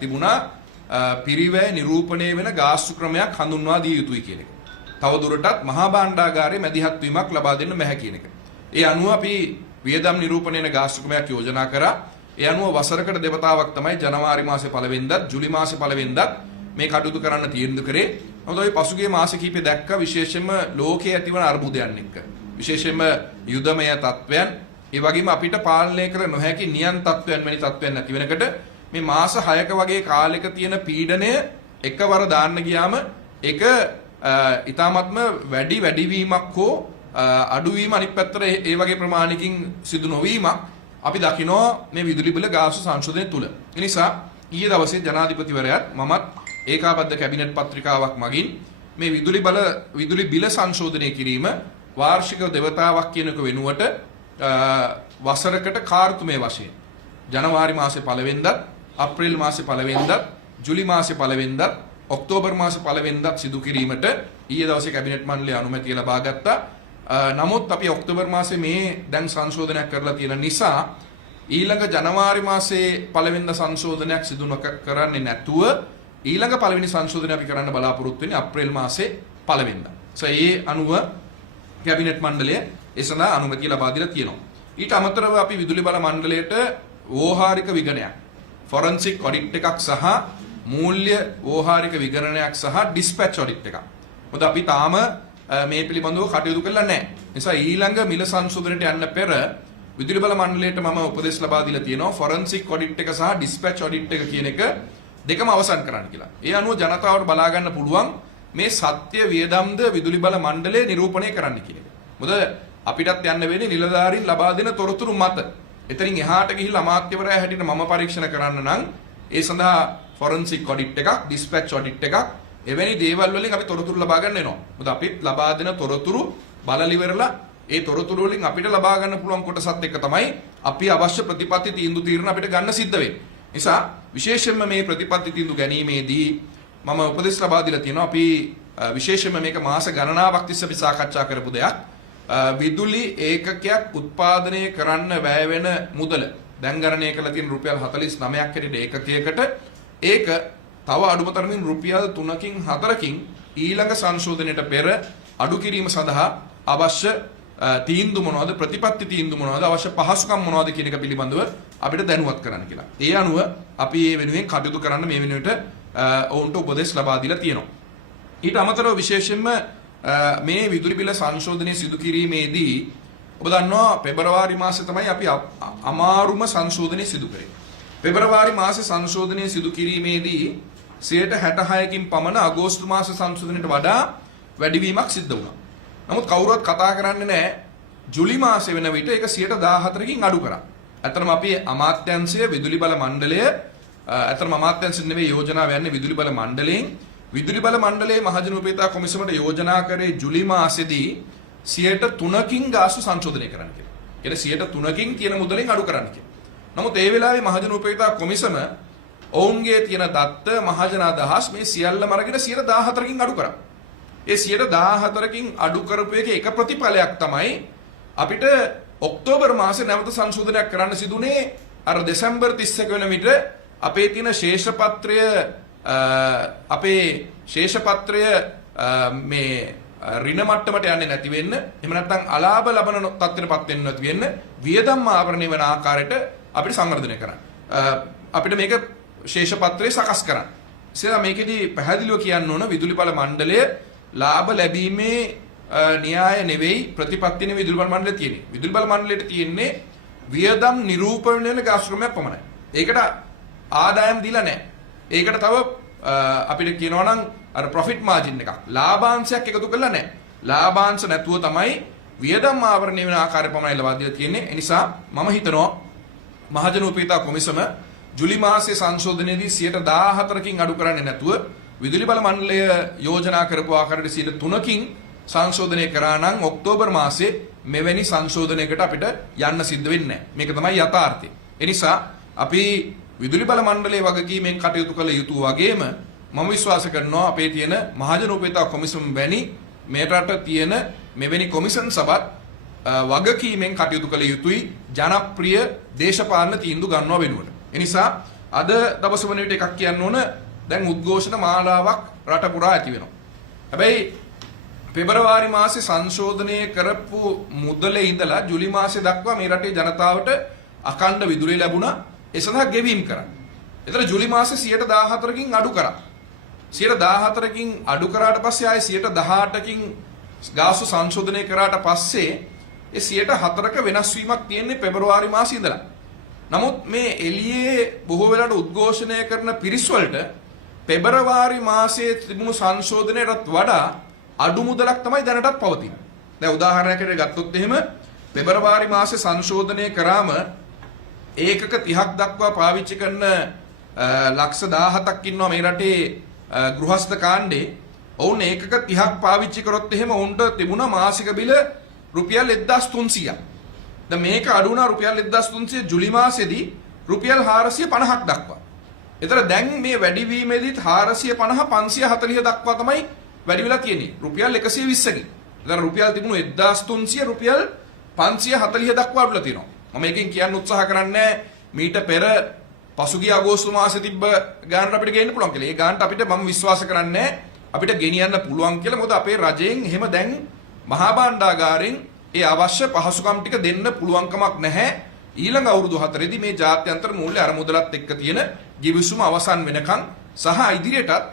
තිබුණා පිරිවැය නිරූපණය වෙන ගාස්තු ක්‍රමයක් හඳුන්වා දිය යුතුයි කියන එක. තව දුරටත් මහා භාණ්ඩාගාරයේ මැදිහත් වීමක් ලබා දෙන්න නැහැ කියන එක. ඒ අනුව අපි වියදම් නිරූපණය වෙන ගාස්තු ක්‍රමයක් යෝජනා කරා. ඒ අනුව වසරකට දෙවතාවක් තමයි ජනවාරි මාසේ පළවෙනිදාත් ජූලි මාසේ පළවෙනිදාත් මේ කටයුතු කරන්න තීරණය කරේ. මොකද ඔය පසුගිය මාස කිහිපෙ දැක්ක විශේෂයෙන්ම ලෝකයේ ඇතිවන අර්බුදයන් එක්ක විශේෂයෙන්ම යුදමය තත්වයන් ඒ වගේම අපිට පාලනය කර නොහැකි නියන් තත්වයන් වැනි තත්වයන් නැති වෙනකොට මේ මාස 6ක වගේ කාලයක තියෙන පීඩනය එකවර දාන්න ගියාම ඒක ඊටාත්ම වැඩිවීමක් හෝ අඩුවීම අනිත් පැත්තට ඒ වගේ ප්‍රමාණයකින් සිදු නොවීමක් අපි දකිනවා මේ විදුලි බිල ගාස්තු සංශෝධනය තුල. ඒ නිසා ඊයේ දවසේ ජනාධිපතිවරයාත් මමත් ඒකාබද්ධ කැබිනට් පත්‍රිකාවක් මගින් මේ විදුලි බිල සංශෝධනය කිරීම වාර්ෂික දෙවතාවක් කියනක වෙනුවට වසරකට කාර්තුමේ වශයෙන් ජනවාරි මාසේ පළවෙනිදාත් අප්‍රේල් මාසේ පළවෙනිදාත් ජූලි මාසේ පළවෙනිදාත් ඔක්තෝබර් මාසේ පළවෙනිදාත් සිදු කිරීමට ඊයේ දවසේ කැබිනට් මණ්ඩලය අනුමැතිය ලබා ගත්තා. නමුත් අපි ඔක්තෝබර් මාසේ මේ දැන් සංශෝධනයක් කරලා තියෙන නිසා ඊළඟ ජනවාරි මාසේ පළවෙනිදා සංශෝධනයක් සිදු කරන්නේ නැතුව ඊළඟ පළවෙනි සංශෝධනය අපි කරන්න බලාපොරොත්තු වෙන්නේ අප්‍රේල් මාසේ පළවෙනිදා. ඒ අනුව කැබිනට් මණ්ඩලය ඒ සඳහා අනුමැතිය ලබා දීලා තියෙනවා. ඊට අමතරව අපි විදුලි බල මණ්ඩලයට වෝහාරික විගණනයක් ෆොරන්සික් ඔඩිට් එකක් සහ මූල්‍ය වෝහාරික විගණනයක් සහ ඩිස්පැච් ඔඩිට් එකක්. මොකද අපි තාම මේ පිළිබඳව කටයුතු කරලා නැහැ. නිසා ඊළඟ මිල සංශෝධනයට යන්න පෙර විදුලි බල මණ්ඩලයට මම උපදෙස් ලබා දීලා තියෙනවා ෆොරන්සික් ඔඩිට් එක සහ ඩිස්පැච් ඔඩිට් එක කියන එක දෙකම අවසන් කරන්න කියලා. ඒ අනුව ජනතාවට බලා ගන්න පුළුවන් මේ සත්‍ය වියදම්ද විදුලි බල මණ්ඩලය නිරූපණය කරන්න කියන එක. මොකද අපිටත් යන්න වෙන්නේ නිලධාරීන් ලබා දෙන තොරතුරු මත. එතනින් එහාට ගිහිල්ලා අමාත්‍යවරයා හැටියට මම පරීක්ෂණ කරන්න නම් ඒ සඳහා ෆොරන්සික් ඔඩිට් එකක්, ඩිස්පැච් ඔඩිට් එකක් එවැනි දේවල් වලින් අපි තොරතුරු ලබා ගන්න වෙනවා. මොකද අපිත් ලබා දෙන තොරතුරු බලලි ඉවරලා ඒ තොරතුරු වලින් අපිට ලබා ගන්න පුළුවන් කොටසත් එක්ක තමයි අපි අවශ්‍ය ප්‍රතිපත්ති තීන්දුව తీරන අපිට ගන්න සිද්ධ වෙන්නේ. නිසා විශේෂයෙන්ම මේ ප්‍රතිපත්ති තීන්දුව ගැනීමේදී මම උපදෙස් ලබා දීලා තියෙනවා. අපි විශේෂයෙන්ම මේක මාස ගණනාවක් තිස්සේ අපි සාකච්ඡා කරපු දෙයක්. විදුලි ඒකකයක් උත්පාදනය කරන්න වැය වෙන මුදල දැන් ගණනය කරලා තියෙන රුපියල් 49ක් හැටියට ඒකකයකට ඒක තව අඩුම තරමින් රුපියල් 3කින් 4කින් ඊළඟ සංශෝධනයට පෙර අඩු කිරීම සඳහා අවශ්‍ය තීන්දුව මොනවද, ප්‍රතිපත්ති තීන්දුව මොනවද, අවශ්‍ය පහසුකම් මොනවද කියන එක පිළිබඳව අපිට දැනුවත් කරන්න කියලා. ඒ අනුව අපි මේ වෙනුවෙන් කටයුතු කරන්න මේ වෙනුවට ඔවුන්ට උපදෙස් ලබා දීලා තියෙනවා. ඊට අමතරව විශේෂයෙන්ම මේ විදුලි බිල සංශෝධනය සිදු කිරීමේදී ඔබ දන්නවා පෙබරවාරි මාසේ තමයි අපි අමාරුම සංශෝධනය සිදු කරේ. පෙබරවාරි මාසේ සංශෝධනය සිදු කිරීමේදී 66කින් පමණ අගෝස්තු මාස සංශෝධනයට වඩා වැඩිවීමක් සිද්ධ වුණා. නමුත් කවුරුවත් කතා කරන්නේ නැහැ ජූලි මාසේ වෙන විට ඒක 14කින් අඩු කරා. ඇත්තටම අපි අමාත්‍යාංශය විදුලි බල මණ්ඩලය ඇත්තටම අමාත්‍යාංශ නෙවෙයි යෝජනාව යන්නේ විදුලි බල මණ්ඩලයෙන් විදුලි බල මණ්ඩලයේ මහජන උපේතා කොමිසමට යෝජනා කරේ ජූලි මාසෙදී 3%කින් ගාස්තු සංශෝධනය කරන්න කියලා. කියන්නේ 3%කින් තියෙන මුදලෙන් අඩු කරන්න කියලා. නමුත් ඒ වෙලාවේ මහජන උපේතා කොමිසම ඔවුන්ගේ තියෙන දත්ත මහජන අදහස් මේ සියල්ලම අරගෙන 14කින් අඩු කරා. ඒ 14කින් අඩු කරපු එක ප්‍රතිඵලයක් තමයි අපිට ඔක්තෝබර් මාසේ නැවත සංශෝධනයක් කරන්න සිදුනේ අර දෙසැම්බර් 31 වෙන විට අපේ තියෙන ශේෂපත්‍රය මේ ඍණ මට්ටමට යන්නේ නැති වෙන්න එහෙම නැත්නම් අලාභ ලබන තත්ත්වයටපත් වෙන්නේ නැති වෙන්න වියදම් ආවරණය වෙන ආකාරයට අපිට සංවර්ධනය කරන්න. අපිට මේක ශේෂපත්‍රය සකස් කරන්න. ඉතින් මේකෙදි පැහැදිලිව කියන්න ඕන විදුලි බල මණ්ඩලය ලාභ ලැබීමේ න්‍යාය නෙවෙයි ප්‍රතිපත්තිනේ විදුලි බල මණ්ඩලයේ තියෙන්නේ. විදුලි බල මණ්ඩලයට තියෙන්නේ වියදම් නිරූපණය වෙන ගාස්තු ක්‍රමයක් පමණයි. ඒකට ආදායම් දීලා නැහැ. ඒකට තව අපිට කියනවා නම් අර ප්‍රොෆිට් මාජින් එකක් ලාභාංශයක් එකතු කරලා නැහැ. ලාභාංශ නැතුව තමයි වියදම් ආවරණය වෙන ආකාරය පමණයි ලබා දීලා තියෙන්නේ. ඒ නිසා මම හිතනවා මහජන උපේතා කොමිසම ජූලි මාසයේ සංශෝධනයේදී 14කින් අඩු කරන්නේ නැතුව විදුලි බල මණ්ඩලය යෝජනා කරපු ආකාරයට 3%කින් සංශෝධනය කරා නම් ඔක්තෝබර් මාසයේ මෙවැනි සංශෝධනයකට අපිට යන්න සිද්ධ වෙන්නේ නැහැ. මේක තමයි යථාර්ථය. ඒ නිසා අපි විදුලි බල මණ්ඩලයේ වගකීමෙන් කටයුතු කළ යුතු වගේම මම විශ්වාස කරනවා අපේ තියෙන මහජන උපේතා කොමිසම වැනි මේ රට තියෙන මෙවැනි කොමිෂන් සභාත් වගකීමෙන් කටයුතු කළ යුතුයි ජනප්‍රිය දේශපාලන තීන්දුව ගන්නවා වෙනුවට. ඒ නිසා අද දවස වන විට එකක් කියන්න ඕන දැන් උද්ඝෝෂණ මාලාවක් රට පුරා ඇති වෙනවා. හැබැයි පෙබරවාරි මාසේ සංශෝධනය කරපු මුදලේ ඉඳලා ජූලි මාසේ දක්වා මේ රටේ ජනතාවට අඛණ්ඩ විදුලිය ලැබුණා. ඒ සඳහා ගෙවීම් කරා. ඒතර ජූලි මාසේ 114කින් අඩු කරා. 114කින් අඩු කරාට පස්සේ ආයේ 118කින් ගාස්තු සංශෝධනය කරාට පස්සේ ඒ 104ක වෙනස් වීමක් තියෙන්නේ පෙබරවාරි මාසේ ඉඳලා. නමුත් මේ එළියේ බොහෝ වෙලාවට උද්ඝෝෂණය කරන පිරිස් වලට පෙබරවාරි මාසයේ තිබුණු සංශෝධනයටත් වඩා අඩු මුදලක් තමයි දැනටත් පවතින්නේ. දැන් උදාහරණයකට ගත්තොත් එහෙම පෙබරවාරි මාසේ සංශෝධනය කරාම ඒකක 30ක් දක්වා පාවිච්චි කරන ලක්ෂ 17ක් ඉන්නවා මේ රටේ ගෘහස්ත කාණ්ඩේ. ඔවුන් ඒකක 30ක් පාවිච්චි කරොත් එහෙම ඔවුන්ට තිබුණා මාසික බිල රුපියල් 1300ක්. දැන් මේක අඩු වුණා රුපියල් 1300 ජූලි මාසෙදී රුපියල් 450ක් දක්වා. ඒතර දැන් මේ වැඩිවීමේදීත් 450 540 දක්වා තමයි වැඩි වෙලා තියෙන්නේ. රුපියල් 120කින්. දැන් රුපියල් තිබුණු 1300 රුපියල් 540 දක්වා අඩුලා තියෙනවා. මම මේකෙන් කියන්න උත්සාහ කරන්නේ මීට පෙර පසුගිය අගෝස්තු මාසෙ තිබ්බ ගානට අපිට ගේන්න පුළුවන් කියලා. ඒ ගානට අපිට මම විශ්වාස කරන්නේ අපිට ගෙනියන්න පුළුවන් කියලා. මොකද අපේ රජයෙන් එහෙම දැන් මහා භාණ්ඩාගාරයෙන් ඒ අවශ්‍ය පහසුකම් ටික දෙන්න පුළුවන්කමක් නැහැ. ඊළඟ අවුරුදු 4ේදී මේ ජාත්‍යන්තර මූල්‍ය අරමුදලත් එක්ක තියෙන ගිවිසුම අවසන් වෙනකන් සහ ඉදිරියටත්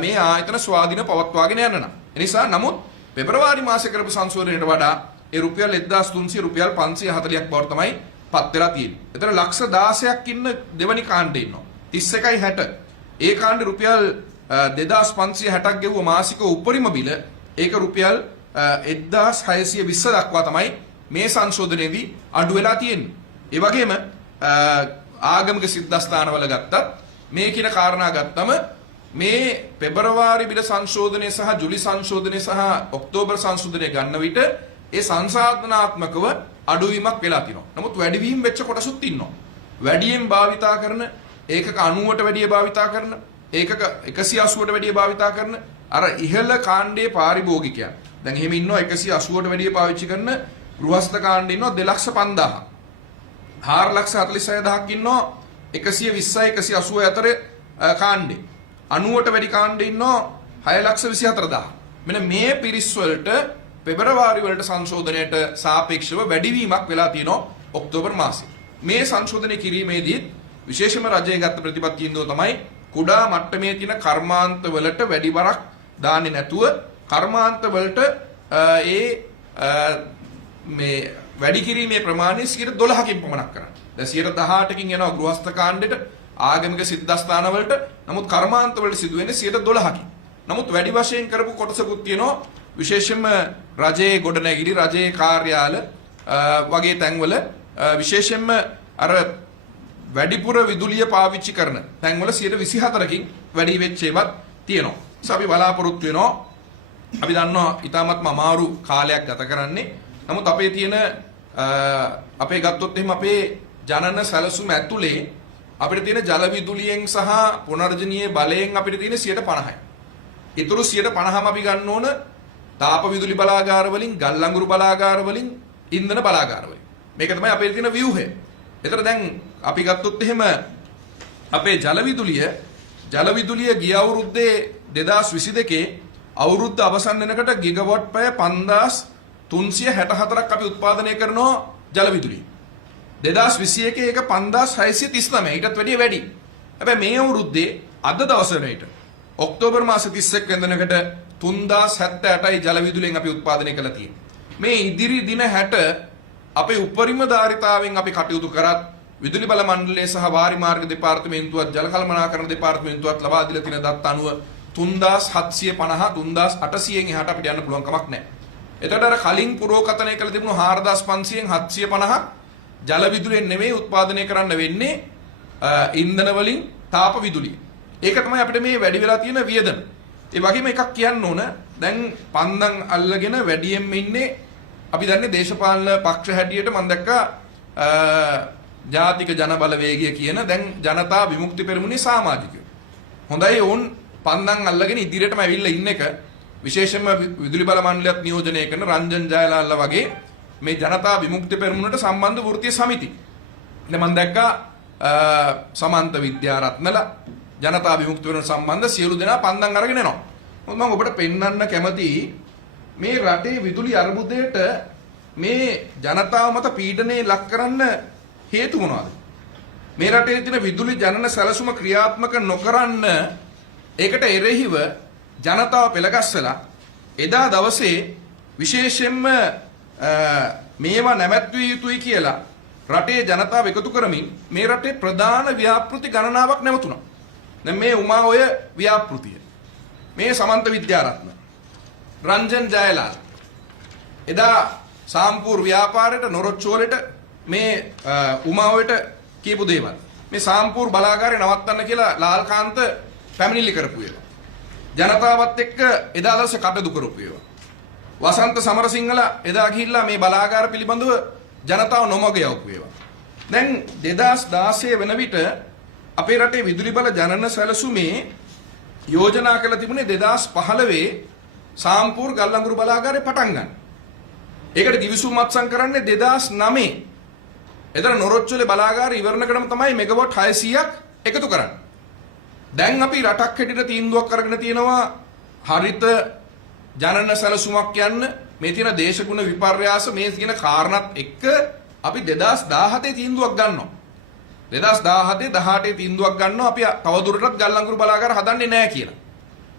මේ ආයතන ස්වාධීන පවත්වාගෙන යන්න නම්. ඒ නිසා නමුත් පෙබරවාරි මාසේ කරපු සංශෝධනයට වඩා ඒ රුපියල් 1300 රුපියල් 540ක් බවට තමයි පත් වෙලා තියෙන්නේ. එතන ලක්ෂ 16ක් ඉන්න දෙවනි කාණ්ඩේ ඉන්නවා. 31.60. ඒ කාණ්ඩේ රුපියල් 2560ක් ගෙවුව මාසික උපරිම බිල ඒක රුපියල් 1620 දක්වා තමයි මේ සංශෝධනයේදී අඩු වෙලා තියෙන්නේ. ඒ වගේම ආගමික සිද්ධාස්ථානවල ගත්තත් මේ කියන කාරණා ගත්තම මේ පෙබරවාරි බිල සංශෝධනය සහ ජූලි සංශෝධනය සහ ඔක්තෝබර් සංශෝධනය ගන්න විට ඒ සංසාධනාත්මකව අඩුවීමක් වෙලා තියෙනවා. නමුත් වැඩිවීම වෙච්ච කොටසුත් ඉන්නවා. වැඩියෙන් භාවිතා කරන ඒකක 90ට වැඩිය භාවිතා කරන ඒකක 180ට වැඩිය භාවිතා කරන අර ඉහළ කාණ්ඩයේ පාරිභෝගිකයන්. දැන් එහෙම ඉන්නවා 180ට වැඩිය පාවිච්චි කරන ගෘහස්ත කාණ්ඩේ ඉන්නවා 2,50,000. 4,46,000ක් ඉන්නවා 120යි 180 අතර කාණ්ඩේ. 90ට වැඩි කාණ්ඩේ ඉන්නවා 6,24,000. මෙන්න මේ පිරිස් වලට පෙබරවාරි වලට සංශෝධනයට සාපේක්ෂව වැඩිවීමක් වෙලා තියෙනවා ඔක්තෝබර් මාසයේ. මේ සංශෝධනය කිරීමේදී විශේෂම රජයේ ගත්ත ප්‍රතිපත්තියින්දෝ තමයි කුඩා මට්ටමේ තියෙන කර්මාන්ත වලට වැඩි බරක් දාන්නේ නැතුව කර්මාන්ත වලට මේ වැඩි කිරීමේ ප්‍රමාණය 12කින් පමණක් කරන්න. දැන් 18කින් යනවා ගෘහස්ත කාණ්ඩෙට ආගමික සිද්ධාස්ථාන වලට. නමුත් කර්මාන්ත වලට සිදු වෙන්නේ 12කින්. නමුත් වැඩි වශයෙන් කරපු කොටසකුත් තියෙනවා විශේෂයෙන්ම රජයේ ගොඩනැගිලි රජයේ කාර්යාල වගේ තැන්වල විශේෂයෙන්ම අර වැඩිපුර විදුලිය පාවිච්චි කරන තැන්වල 24කින් වැඩි වෙච්ච ඒවත් තියෙනවා. ඒස අපි බලාපොරොත්තු වෙනවා. අපි දන්නවා ඊටමත්ම අමාරු කාලයක් ගත කරන්නේ. නමුත් අපේ තියෙන අපේ ගත්තොත් එහෙම අපේ ජනන සැලසුම ඇතුලේ අපිට තියෙන ජල විදුලියෙන් සහ පුනර්ජනීය බලයෙන් අපිට තියෙන 50%යි. ඊටු 50%ම අපි ගන්න ඕන තාප විදුලි බලාගාර වලින්, ගල් අඟුරු බලාගාර වලින්, ඉන්ධන බලාගාර වලින්. මේක තමයි අපේ තියෙන ව්‍යුහය. ඒතර දැන් අපි ගත්තොත් එහෙම අපේ ජල විදුලිය ගිය අවුරුද්දේ 2022 අවුරුද්ද අවසන් වෙනකොට ගිගවොට් පැය 5364ක් අපි උත්පාදනය කරනවා ජල විදුලිය. 2021 ඒක 5639. ඊටත් වැඩිය වැඩි. හැබැයි මේ අවුරුද්දේ අද දවස වෙනවිට ඔක්තෝබර් මාස 31 වෙනිදාට 3078යි ජල විදුලියෙන් අපි උත්පාදනය කළා තියෙන්නේ. මේ ඉදිරි දින 60 අපේ උපරිම ධාරිතාවෙන් අපි කටයුතු කරත් විදුලි බල මණ්ඩලය සහ වාරි මාර්ග දෙපාර්තමේන්තුවත් ජල කළමනාකරණ දෙපාර්තමේන්තුවත් ලබා දීලා තියෙන දත් අනුව 3750 3800න් එහාට අපිට යන්න පුළුවන් කමක් නැහැ. එතකොට අර කලින් පුරෝකතනය කළ තිබුණු 4500න් 750ක් ජල විදුලියෙන් නෙමෙයි උත්පාදනය කරන්න වෙන්නේ ඉන්ධන වලින් තාප විදුලිය. ඒක තමයි අපිට මේ වැඩි වෙලා තියෙන වියදම. ඒ වගේම එකක් කියන්න ඕන. දැන් පන්දන් අල්ලගෙන වැඩියෙන්ම ඉන්නේ අපි දන්නේ දේශපාලන පක්ෂ හැටියට මම දැක්කා ජාතික ජන බලවේගය කියන දැන් ජනතා විමුක්ති පෙරමුණේ සමාජිකයෝ. හොඳයි වුන් පන්දන් අල්ලගෙන ඉදිරියටම ඇවිල්ලා ඉන්න එක විශේෂයෙන්ම විදුලි බල මණ්ඩලයක් නියෝජනය කරන රංජන් ජයලාල්ලා වගේ මේ ජනතා විමුක්ති පෙරමුණට සම්බන්ධ වෘත්තීය සමිති. දැන් මම දැක්කා සමන්ත විද්‍යාරත්නලා ජනතා විමුක්ති වෙන සම්බන්ධ සියලු දෙනා පන්දම් අරගෙන එනවා. මොකද මම ඔබට පෙන්වන්න කැමතියි මේ රටේ විදුලි අර්බුදයට මේ ජනතාව මත පීඩනයේ ලක් කරන්න හේතු මොනවද? මේ රටේ තියෙන විදුලි ජනන සැලසුම ක්‍රියාත්මක නොකරන්න ඒකට එරෙහිව ජනතාව පෙළගස්සලා එදා දවසේ විශේෂයෙන්ම මේවා නැවැත්විය යුතුයි කියලා රටේ ජනතාව එකතු කරමින් මේ රටේ ප්‍රධාන ව්‍යාපෘති ගණනාවක් නැවතුණා. දැන් මේ උමා ඔය ව්‍යාපෘතිය. මේ සමන්ත විද්‍යාරත්න රංජන් ජයලාල් එදා සාම්පූර් ව්‍යාපාරයට නොරොච්චුවලට මේ උමාවට කියපු දේවල්. මේ සාම්පූර් බලාගාරය නවත්තන්න කියලා ලාල්කාන්ත පැමිණිලි කරපු ඒවා. ජනතාවත් එක්ක එදා දවසේ කටයුතු කරපු ඒවා. වසන්ත සමරසිංහල එදා ගිහිල්ලා මේ බලාගාර පිළිබඳව ජනතාව නොමග යවපු ඒවා. දැන් 2016 වෙන විට අපේ රටේ විදුලි බල ජනන සැලසුමේ යෝජනා කළ තිබුණේ 2015 සාම්පූර් ගල්ලංගුරු බලාගාරේ පටන් ගන්න. ඒකට කිවිසුම් අත්සන් කරන්නේ 2009. එතන නොරොච්චුලේ බලාගාරය ඉවරණකටම තමයි මෙගාවොට් 600ක් එකතු කරන්නේ. දැන් අපි රටක් හැටියට තීන්දුවක් අරගෙන තියෙනවා හරිත ජනන සැලසුමක් යන්න මේ තියෙන දේශගුණ විපර්යාස මේ කියන කාරණාත් එක්ක අපි 2017 තීන්දුවක් ගන්නවා. 2017 18 තීන්දුවක් ගන්නවා අපි තවදුරටත් ගල්ලංගුරු බලාගාර හදන්නේ නැහැ කියලා.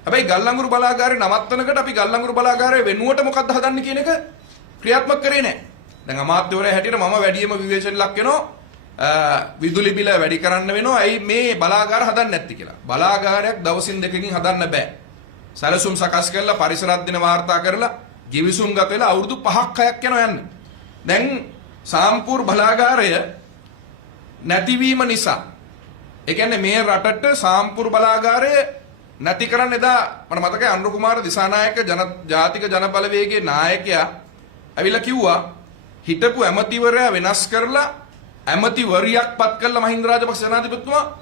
හැබැයි ගල්ලංගුරු බලාගාරේ නවත්තනකට අපි ගල්ලංගුරු බලාගාරයේ වෙනුවට මොකද්ද හදන්නේ කියන එක ක්‍රියාත්මක කරේ නැහැ. දැන් අමාත්‍යවරයා හැටියට මම වැඩිම විවේචන ලක් වෙනවා විදුලි බිල වැඩි කරන්න වෙනවා. ඇයි මේ බලාගාර හදන්නේ නැත්තේ කියලා. බලාගාරයක් දවසින් දෙකකින් හදන්න බෑ. සැලසුම් සකස් කරලා පරිසර අධ්‍යයන වාර්තා කරලා ගිවිසුම් ගත වෙලා අවුරුදු 5ක් 6ක් යනවා යන්නේ. දැන් සාම්පූර් බලාගාරය නැතිවීම නිසා ඒ කියන්නේ මේ රටට සාම්පූර් බලාගාරය නැති කරන්න එදා මට මතකයි අනුර කුමාර දිසානායක ජාතික ජනබලවේගයේ නායකයා ඇවිල්ලා කිව්වා හිටපු ඇමතිවරයා වෙනස් කරලා ඇමතිවරියක් පත් කළා මහින්ද රාජපක්ෂ ජනාධිපතිතුමා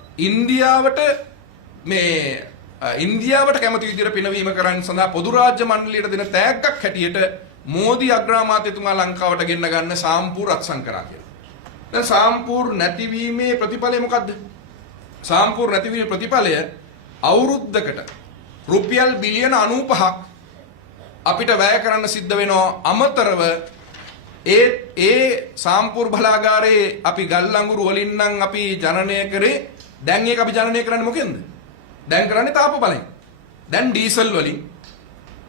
ඉන්දියාවට කැමති විදිහට පිනවීම කරන්න සඳහා පොදු රාජ්‍ය මණ්ඩලයට දෙන තෑග්ගක් හැටියට මෝදි අග්‍රාමාත්‍යතුමා ලංකාවට ගෙන්න ගන්න සාම්පූර් අත්සන් කරා කියලා. දැන් සාම්පූර් නැතිවීමේ ප්‍රතිඵලය මොකද්ද? සාම්පූර් නැතිවීමේ ප්‍රතිඵලය අවුරුද්දකට රුපියල් බිලියන 95ක් අපිට වැය කරන්න සිද්ධ වෙනවා. අමතරව ඒ සාම්පූර් බලාගාරයේ අපි ගල්ලංගුරු වලින් නම් අපි ජනනය කරේ. දැන් ඒක අපි ජනනය කරන්නේ මොකෙන්ද? දැන් කරන්නේ තාප බලෙන්. දැන් ඩීසල් වලින්,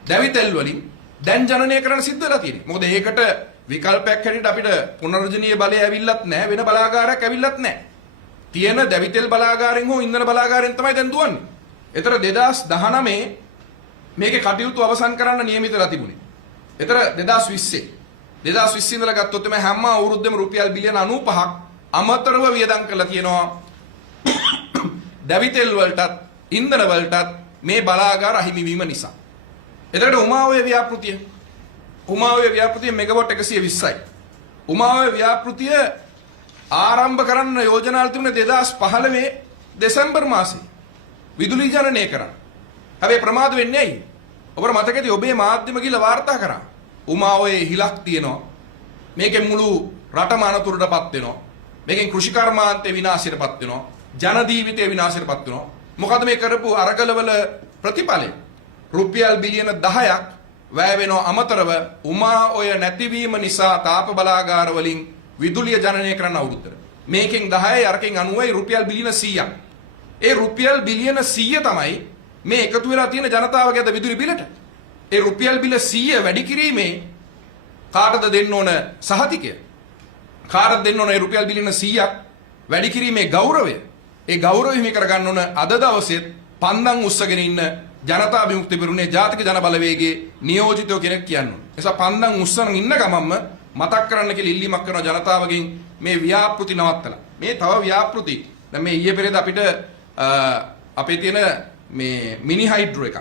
දැවි තෙල් වලින් දැන් ජනනය කරන්න සිද්ධ වෙලා තියෙන්නේ. මොකද ඒකට විකල්පයක් හැටියට අපිට පුනර්ජනීය බලය ඇවිල්ලත් නැහැ, වෙන බලාගාරයක් ඇවිල්ලත් නැහැ. තියෙන දැවි තෙල් බලාගාරෙන් හෝ ඉන්ධන බලාගාරෙන් තමයි දැන් දුවන්නේ. ඒතර 2019 මේකේ කටයුතු අවසන් කරන්න නියමිතලා තිබුණේ. ඒතර 2020 ඉඳලා ගත්තොත් මේ හැම අවුරුද්දෙම රුපියල් බිලියන 95ක් අමතරව වියදම් කරලා තියෙනවා. දැවි තෙල් වලටත් ඉන්ධන වලටත් මේ බලාගාර අහිමි වීම නිසා. එතකොට උමාවේ ව්‍යාපෘතිය මෙගාවොට් 120යි. උමාවේ ව්‍යාපෘතිය ආරම්භ කරන්න යෝජනාවල් තිබුණේ 2015 දෙසැම්බර් මාසයේ. විදුලි ජනනය කරා. හැබැයි ප්‍රමාද වෙන්නේ ඇයි? ඔබට මතකද ඔබේ මාධ්‍යම ගිහලා වාර්තා කරා. උමාවේ හිලක් තියෙනවා. මේකෙන් මුළු රටම අනතුරටපත් වෙනවා. මේකෙන් කෘෂි කර්මාන්තේ විනාශයටපත් වෙනවා. ජන ජීවිතේ විනාශයටපත් වෙනවා. මොකද මේ කරපු අරගලවල ප්‍රතිඵලය? රුපියල් බිලියන 10ක් වැය වෙනවා. අමතරව උමා ඔය නැතිවීම නිසා තාප බලාගාර වලින් විදුලිය ජනනය කරන්න අවුරුද්දට. මේකෙන් 10යි අරකින් 90යි රුපියල් බිලියන 100ක්. ඒ රුපියල් බිලියන 100 තමයි මේ එකතු වෙලා තියෙන ජනතාවගේ අද විදුලි බිලට. ඒ රුපියල් බිල 100 වැඩි කිරීමේ කාටද දෙන්න ඕන සහතිකය? කාටද දෙන්න ඕන ඒ රුපියල් බිලියන 100ක් වැඩි කිරීමේ ගෞරවය? ඒ ගෞරවය හිමි කරගන්න ඕන අද දවසේත් පන්දම් උස්සගෙන ඉන්න ජනතා විමුක්ති පෙරමුණේ ජාතික ජන බලවේගයේ නියෝජිතයෝ කෙනෙක් කියනවා. එසා පන්දම් උස්සන ඉන්න ගමන්ම මතක් කරන්න කියලා ඉල්ලීමක් කරන ජනතාවගෙන් මේ ව්‍යාපෘති නවත්තලා. මේ තව ව්‍යාපෘති. දැන් මේ ඊයේ පෙරේද අපිට අපේ තියෙන මේ මිනි හයිඩ්‍රෝ එකක්.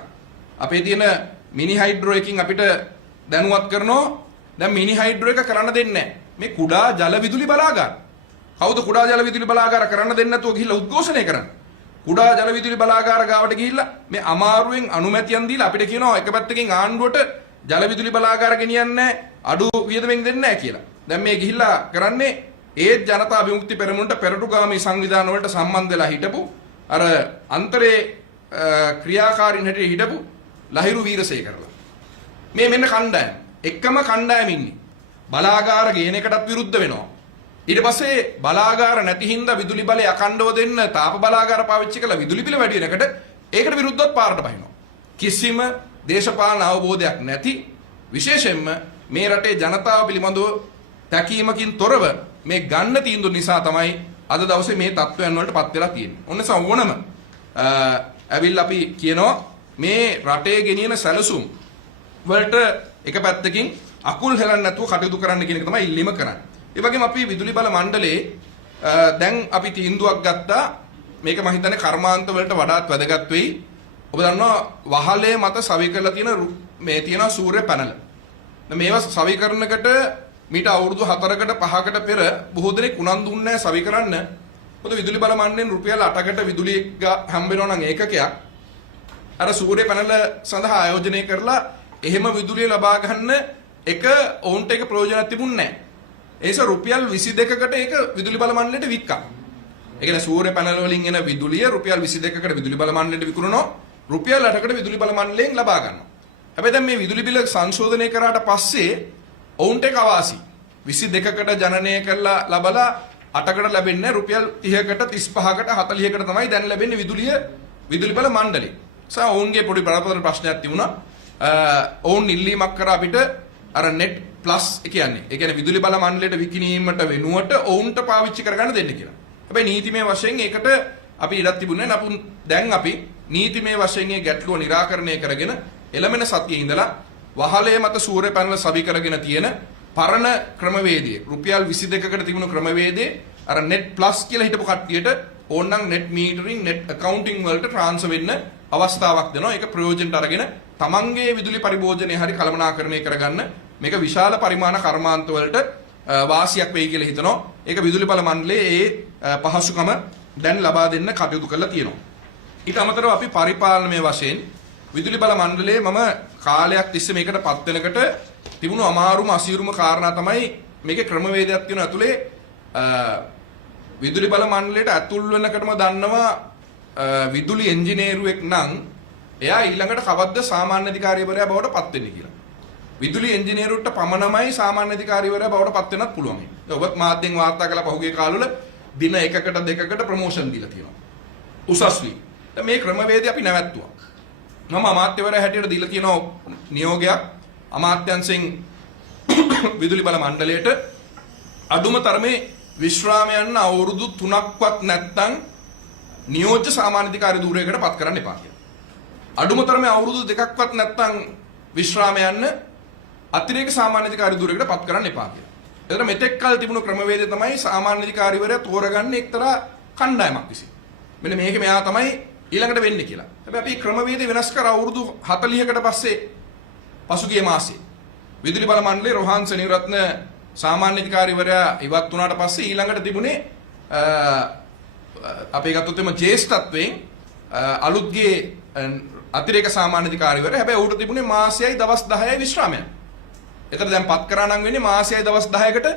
අපේ තියෙන මිනි හයිඩ්‍රෝ එකකින් අපිට දැනුවත් කරනවා. දැන් මිනි හයිඩ්‍රෝ එක කරන්න දෙන්නේ නැහැ. මේ කුඩා ජල විදුලි බලාගාර. කවුද කුඩා ජල විදුලි බලාගාර කරන්න දෙන්නේ නැතුව ගිහිල්ලා උද්ඝෝෂණය කරන්නේ? කුඩා ජල විදුලි බලාගාර ගාවට ගිහිල්ලා මේ අමාරුවෙන් අනුමැතියන් දීලා අපිට කියනවා එක පැත්තකින් ආණ්ඩුවට ජල විදුලි බලාගාර ගෙනියන්නේ අඩු වියදමෙන් දෙන්නේ නැහැ කියලා. දැන් මේ ගිහිල්ලා කරන්නේ ඒ ජනතා විමුක්ති පෙරමුණට පෙරටුගාමී සංවිධාන වලට සම්බන්ධ වෙලා හිටපු අර අන්තරේ ක්‍රියාකාරීන් හැටියට හිටපු ලහිරු වීරසේකරලා මේ මෙන්න කණ්ඩායම එකම කණ්ඩායම ඉන්නේ බලාගාර ගේන එකටත් විරුද්ධ වෙනවා ඊට පස්සේ බලාගාර නැති හින්දා විදුලි බලය අඛණ්ඩව දෙන්න තාප බලාගාර පාවිච්චි කරලා විදුලි බිල වැඩි වෙනකට ඒකට විරුද්ධව පාරට බහිනවා කිසිම දේශපාලන අවබෝධයක් නැති විශේෂයෙන්ම මේ රටේ ජනතාව පිළිබඳව තැකීමකින් තොරව මේ ගන්න තීන්දුව නිසා තමයි අද දවසේ මේ තත්ත්වයන් වලට පත් වෙලා තියෙන්නේ. ඔන්න සවුණම ඇවිල්ලා අපි කියනවා මේ රටේ ගෙනියන සැලසුම් වලට එක පැත්තකින් අකුල් හෙලන්න නැතුව කටයුතු කරන්න කියන එක තමයි ඉල්ලීම කරන්නේ. ඒ වගේම අපි විදුලි බල මණ්ඩලයේ දැන් අපි තීන්දුවක් ගත්තා මේක මම හිතන්නේ කර්මාන්ත වලට වඩාත් වැදගත් වෙයි. ඔබ දන්නවා වහලේ මත සවි කරලා තියෙන මේ තියෙන සූර්ය පැනල. මේවා සවි කරනකට මීට අවුරුදු 4කට 5කට පෙර බොහෝ දෙනෙක් උනන්දු වුණේ නැහැ සවි කරන්න. මොකද විදුලි බල මණ්ඩලයෙන් රුපියල් 8කට විදුලිය හම්බ වෙනවා නම් ඒකකයක් අර සූර්ය පැනල සඳහා ආයෝජනය කරලා එහෙම විදුලිය ලබා ගන්න එක ඔවුන්ට එක ප්‍රයෝජනයක් තිබුණේ නැහැ. ඒ නිසා රුපියල් 22කට ඒක විදුලි බල මණ්ඩලයට වික්කා. ඒ කියන්නේ සූර්ය පැනල වලින් එන විදුලිය රුපියල් 22කට විදුලි බල මණ්ඩලයට විකුණනවා. රුපියල් 8කට විදුලි බල මණ්ඩලයෙන් ලබා ගන්නවා. හැබැයි දැන් මේ විදුලි බිල සංශෝධනය කරාට පස්සේ ඔවුන්ට එක අවාසි 22කට ජනනය කරලා ලබලා 8කට ලැබෙන්නේ රුපියල් 30කට 35කට 40කට තමයි දැන් ලැබෙන්නේ විදුලි බල මණ්ඩලෙ. සා ඔවුන්ගේ පොඩි බරපතල ප්‍රශ්නයක් තිබුණා. ඔවුන් ඉල්ලීමක් කරා අපිට අර net plus ඒ කියන්නේ විදුලි බල මණ්ඩලයට විකිණීමට වෙනුවට ඔවුන්ට පාවිච්චි කරගන්න දෙන්න කියලා. හැබැයි නීතිමය වශයෙන් ඒකට අපි ඉඩක් තිබුණේ නැහැ. නමුත් දැන් අපි නීතිමය වශයෙන් ඒ ගැටලුව निराකරණය කරගෙන එළමෙන සතියේ ඉඳලා වහලේ මත සූර්ය පැනල සවි කරගෙන තියෙන පරණ ක්‍රමවේදයේ රුපියල් 22කට තිබුණු ක්‍රමවේදයේ අර net plus කියලා හිටපු කට්ටියට ඕනනම් net metering net accounting වලට transfer වෙන්න අවස්ථාවක් දෙනවා. ඒක ප්‍රයෝජනට අරගෙන තමන්ගේ විදුලි පරිභෝජනය හරි කළමනාකරණය කරගන්න මේක විශාල පරිමාණ කර්මාන්ත වලට වාසියක් වෙයි කියලා හිතනවා. ඒක විදුලි බල මණ්ඩලයේ ඒ පහසුකම දැන් ලබා දෙන්න කටයුතු කරලා තියෙනවා. ඊට අමතරව අපි පරිපාලනයේ වශයෙන් විදුලි බල මණ්ඩලයේ මම කාලයක් තිස්සේ මේකට පත් වෙනකොට තිබුණු අමාරුම අසීරුම කාරණා තමයි මේකේ ක්‍රමවේදයක් තියෙන ඇතුලේ විදුලි බල මණ්ඩලයට ඇතුල් වෙනකටම දන්නවා විදුලි එන්ජිනේරුවෙක් නම් එයා ඊළඟට කවද්ද සාමාන්‍ය අධිකාරිවරයා බවට පත් වෙන්නේ කියලා. විදුලි එන්ජිනේරුවට පමණමයි සාමාන්‍ය අධිකාරිවරයා බවට පත් වෙන්නත් පුළුවන්. ඔබත් මාධ්‍යෙන් වාර්තා කළ පහුගිය කාලවල දින 1කට 2කට ප්‍රොමෝෂන් දීලා තියෙනවා. උසස් වී. මේ ක්‍රමවේදය අපි නැවැත්තුවා. මම අමාත්‍යවරයා හැටියට දීලා තියෙන නියෝගයක් අමාත්‍යංශෙන් විදුලි බල මණ්ඩලයට අඩුම තරමේ විශ්‍රාම යන අවුරුදු 3ක්වත් නැත්නම් නියෝජ්‍ය සාමාන්‍ය අධිකාරී ධූරයකට පත් කරන්න එපා කියලා. අඩුම තරමේ අවුරුදු 2ක්වත් නැත්නම් විශ්‍රාම යන අතිරේක සාමාන්‍ය අධිකාරී ධූරයකට පත් කරන්න එපා කියලා. එතන මෙතෙක් කල තිබුණු ක්‍රමවේදය තමයි සාමාන්‍ය අධිකාරීවරයා තෝරගන්නේ එක්තරා කණ්ඩායමක් විසින්. මෙන්න මේක මෙයා තමයි ඊළඟට වෙන්නේ කියලා. හැබැයි අපි ක්‍රමවේද වෙනස් කර අවුරුදු 40කට පස්සේ පසුගිය මාසේ විදුලි බල මණ්ඩලයේ රෝහන් සෙනවිරත්න සාමාන්‍ය අධිකාරීවරයා ඉවත් වුණාට පස්සේ ඊළඟට තිබුණේ අපේ ගත්තොත් එම ජේෂ්ඨත්වයෙන් අලුත්ගේ අතිරේක සාමාන්‍ය අධිකාරීවරයා හැබැයි ඌට තිබුණේ මාසයයි දවස් 10යි විශ්‍රාමයක්. ඒතර දැන් පත් කරා නම් වෙන්නේ මාසයයි දවස් 10කට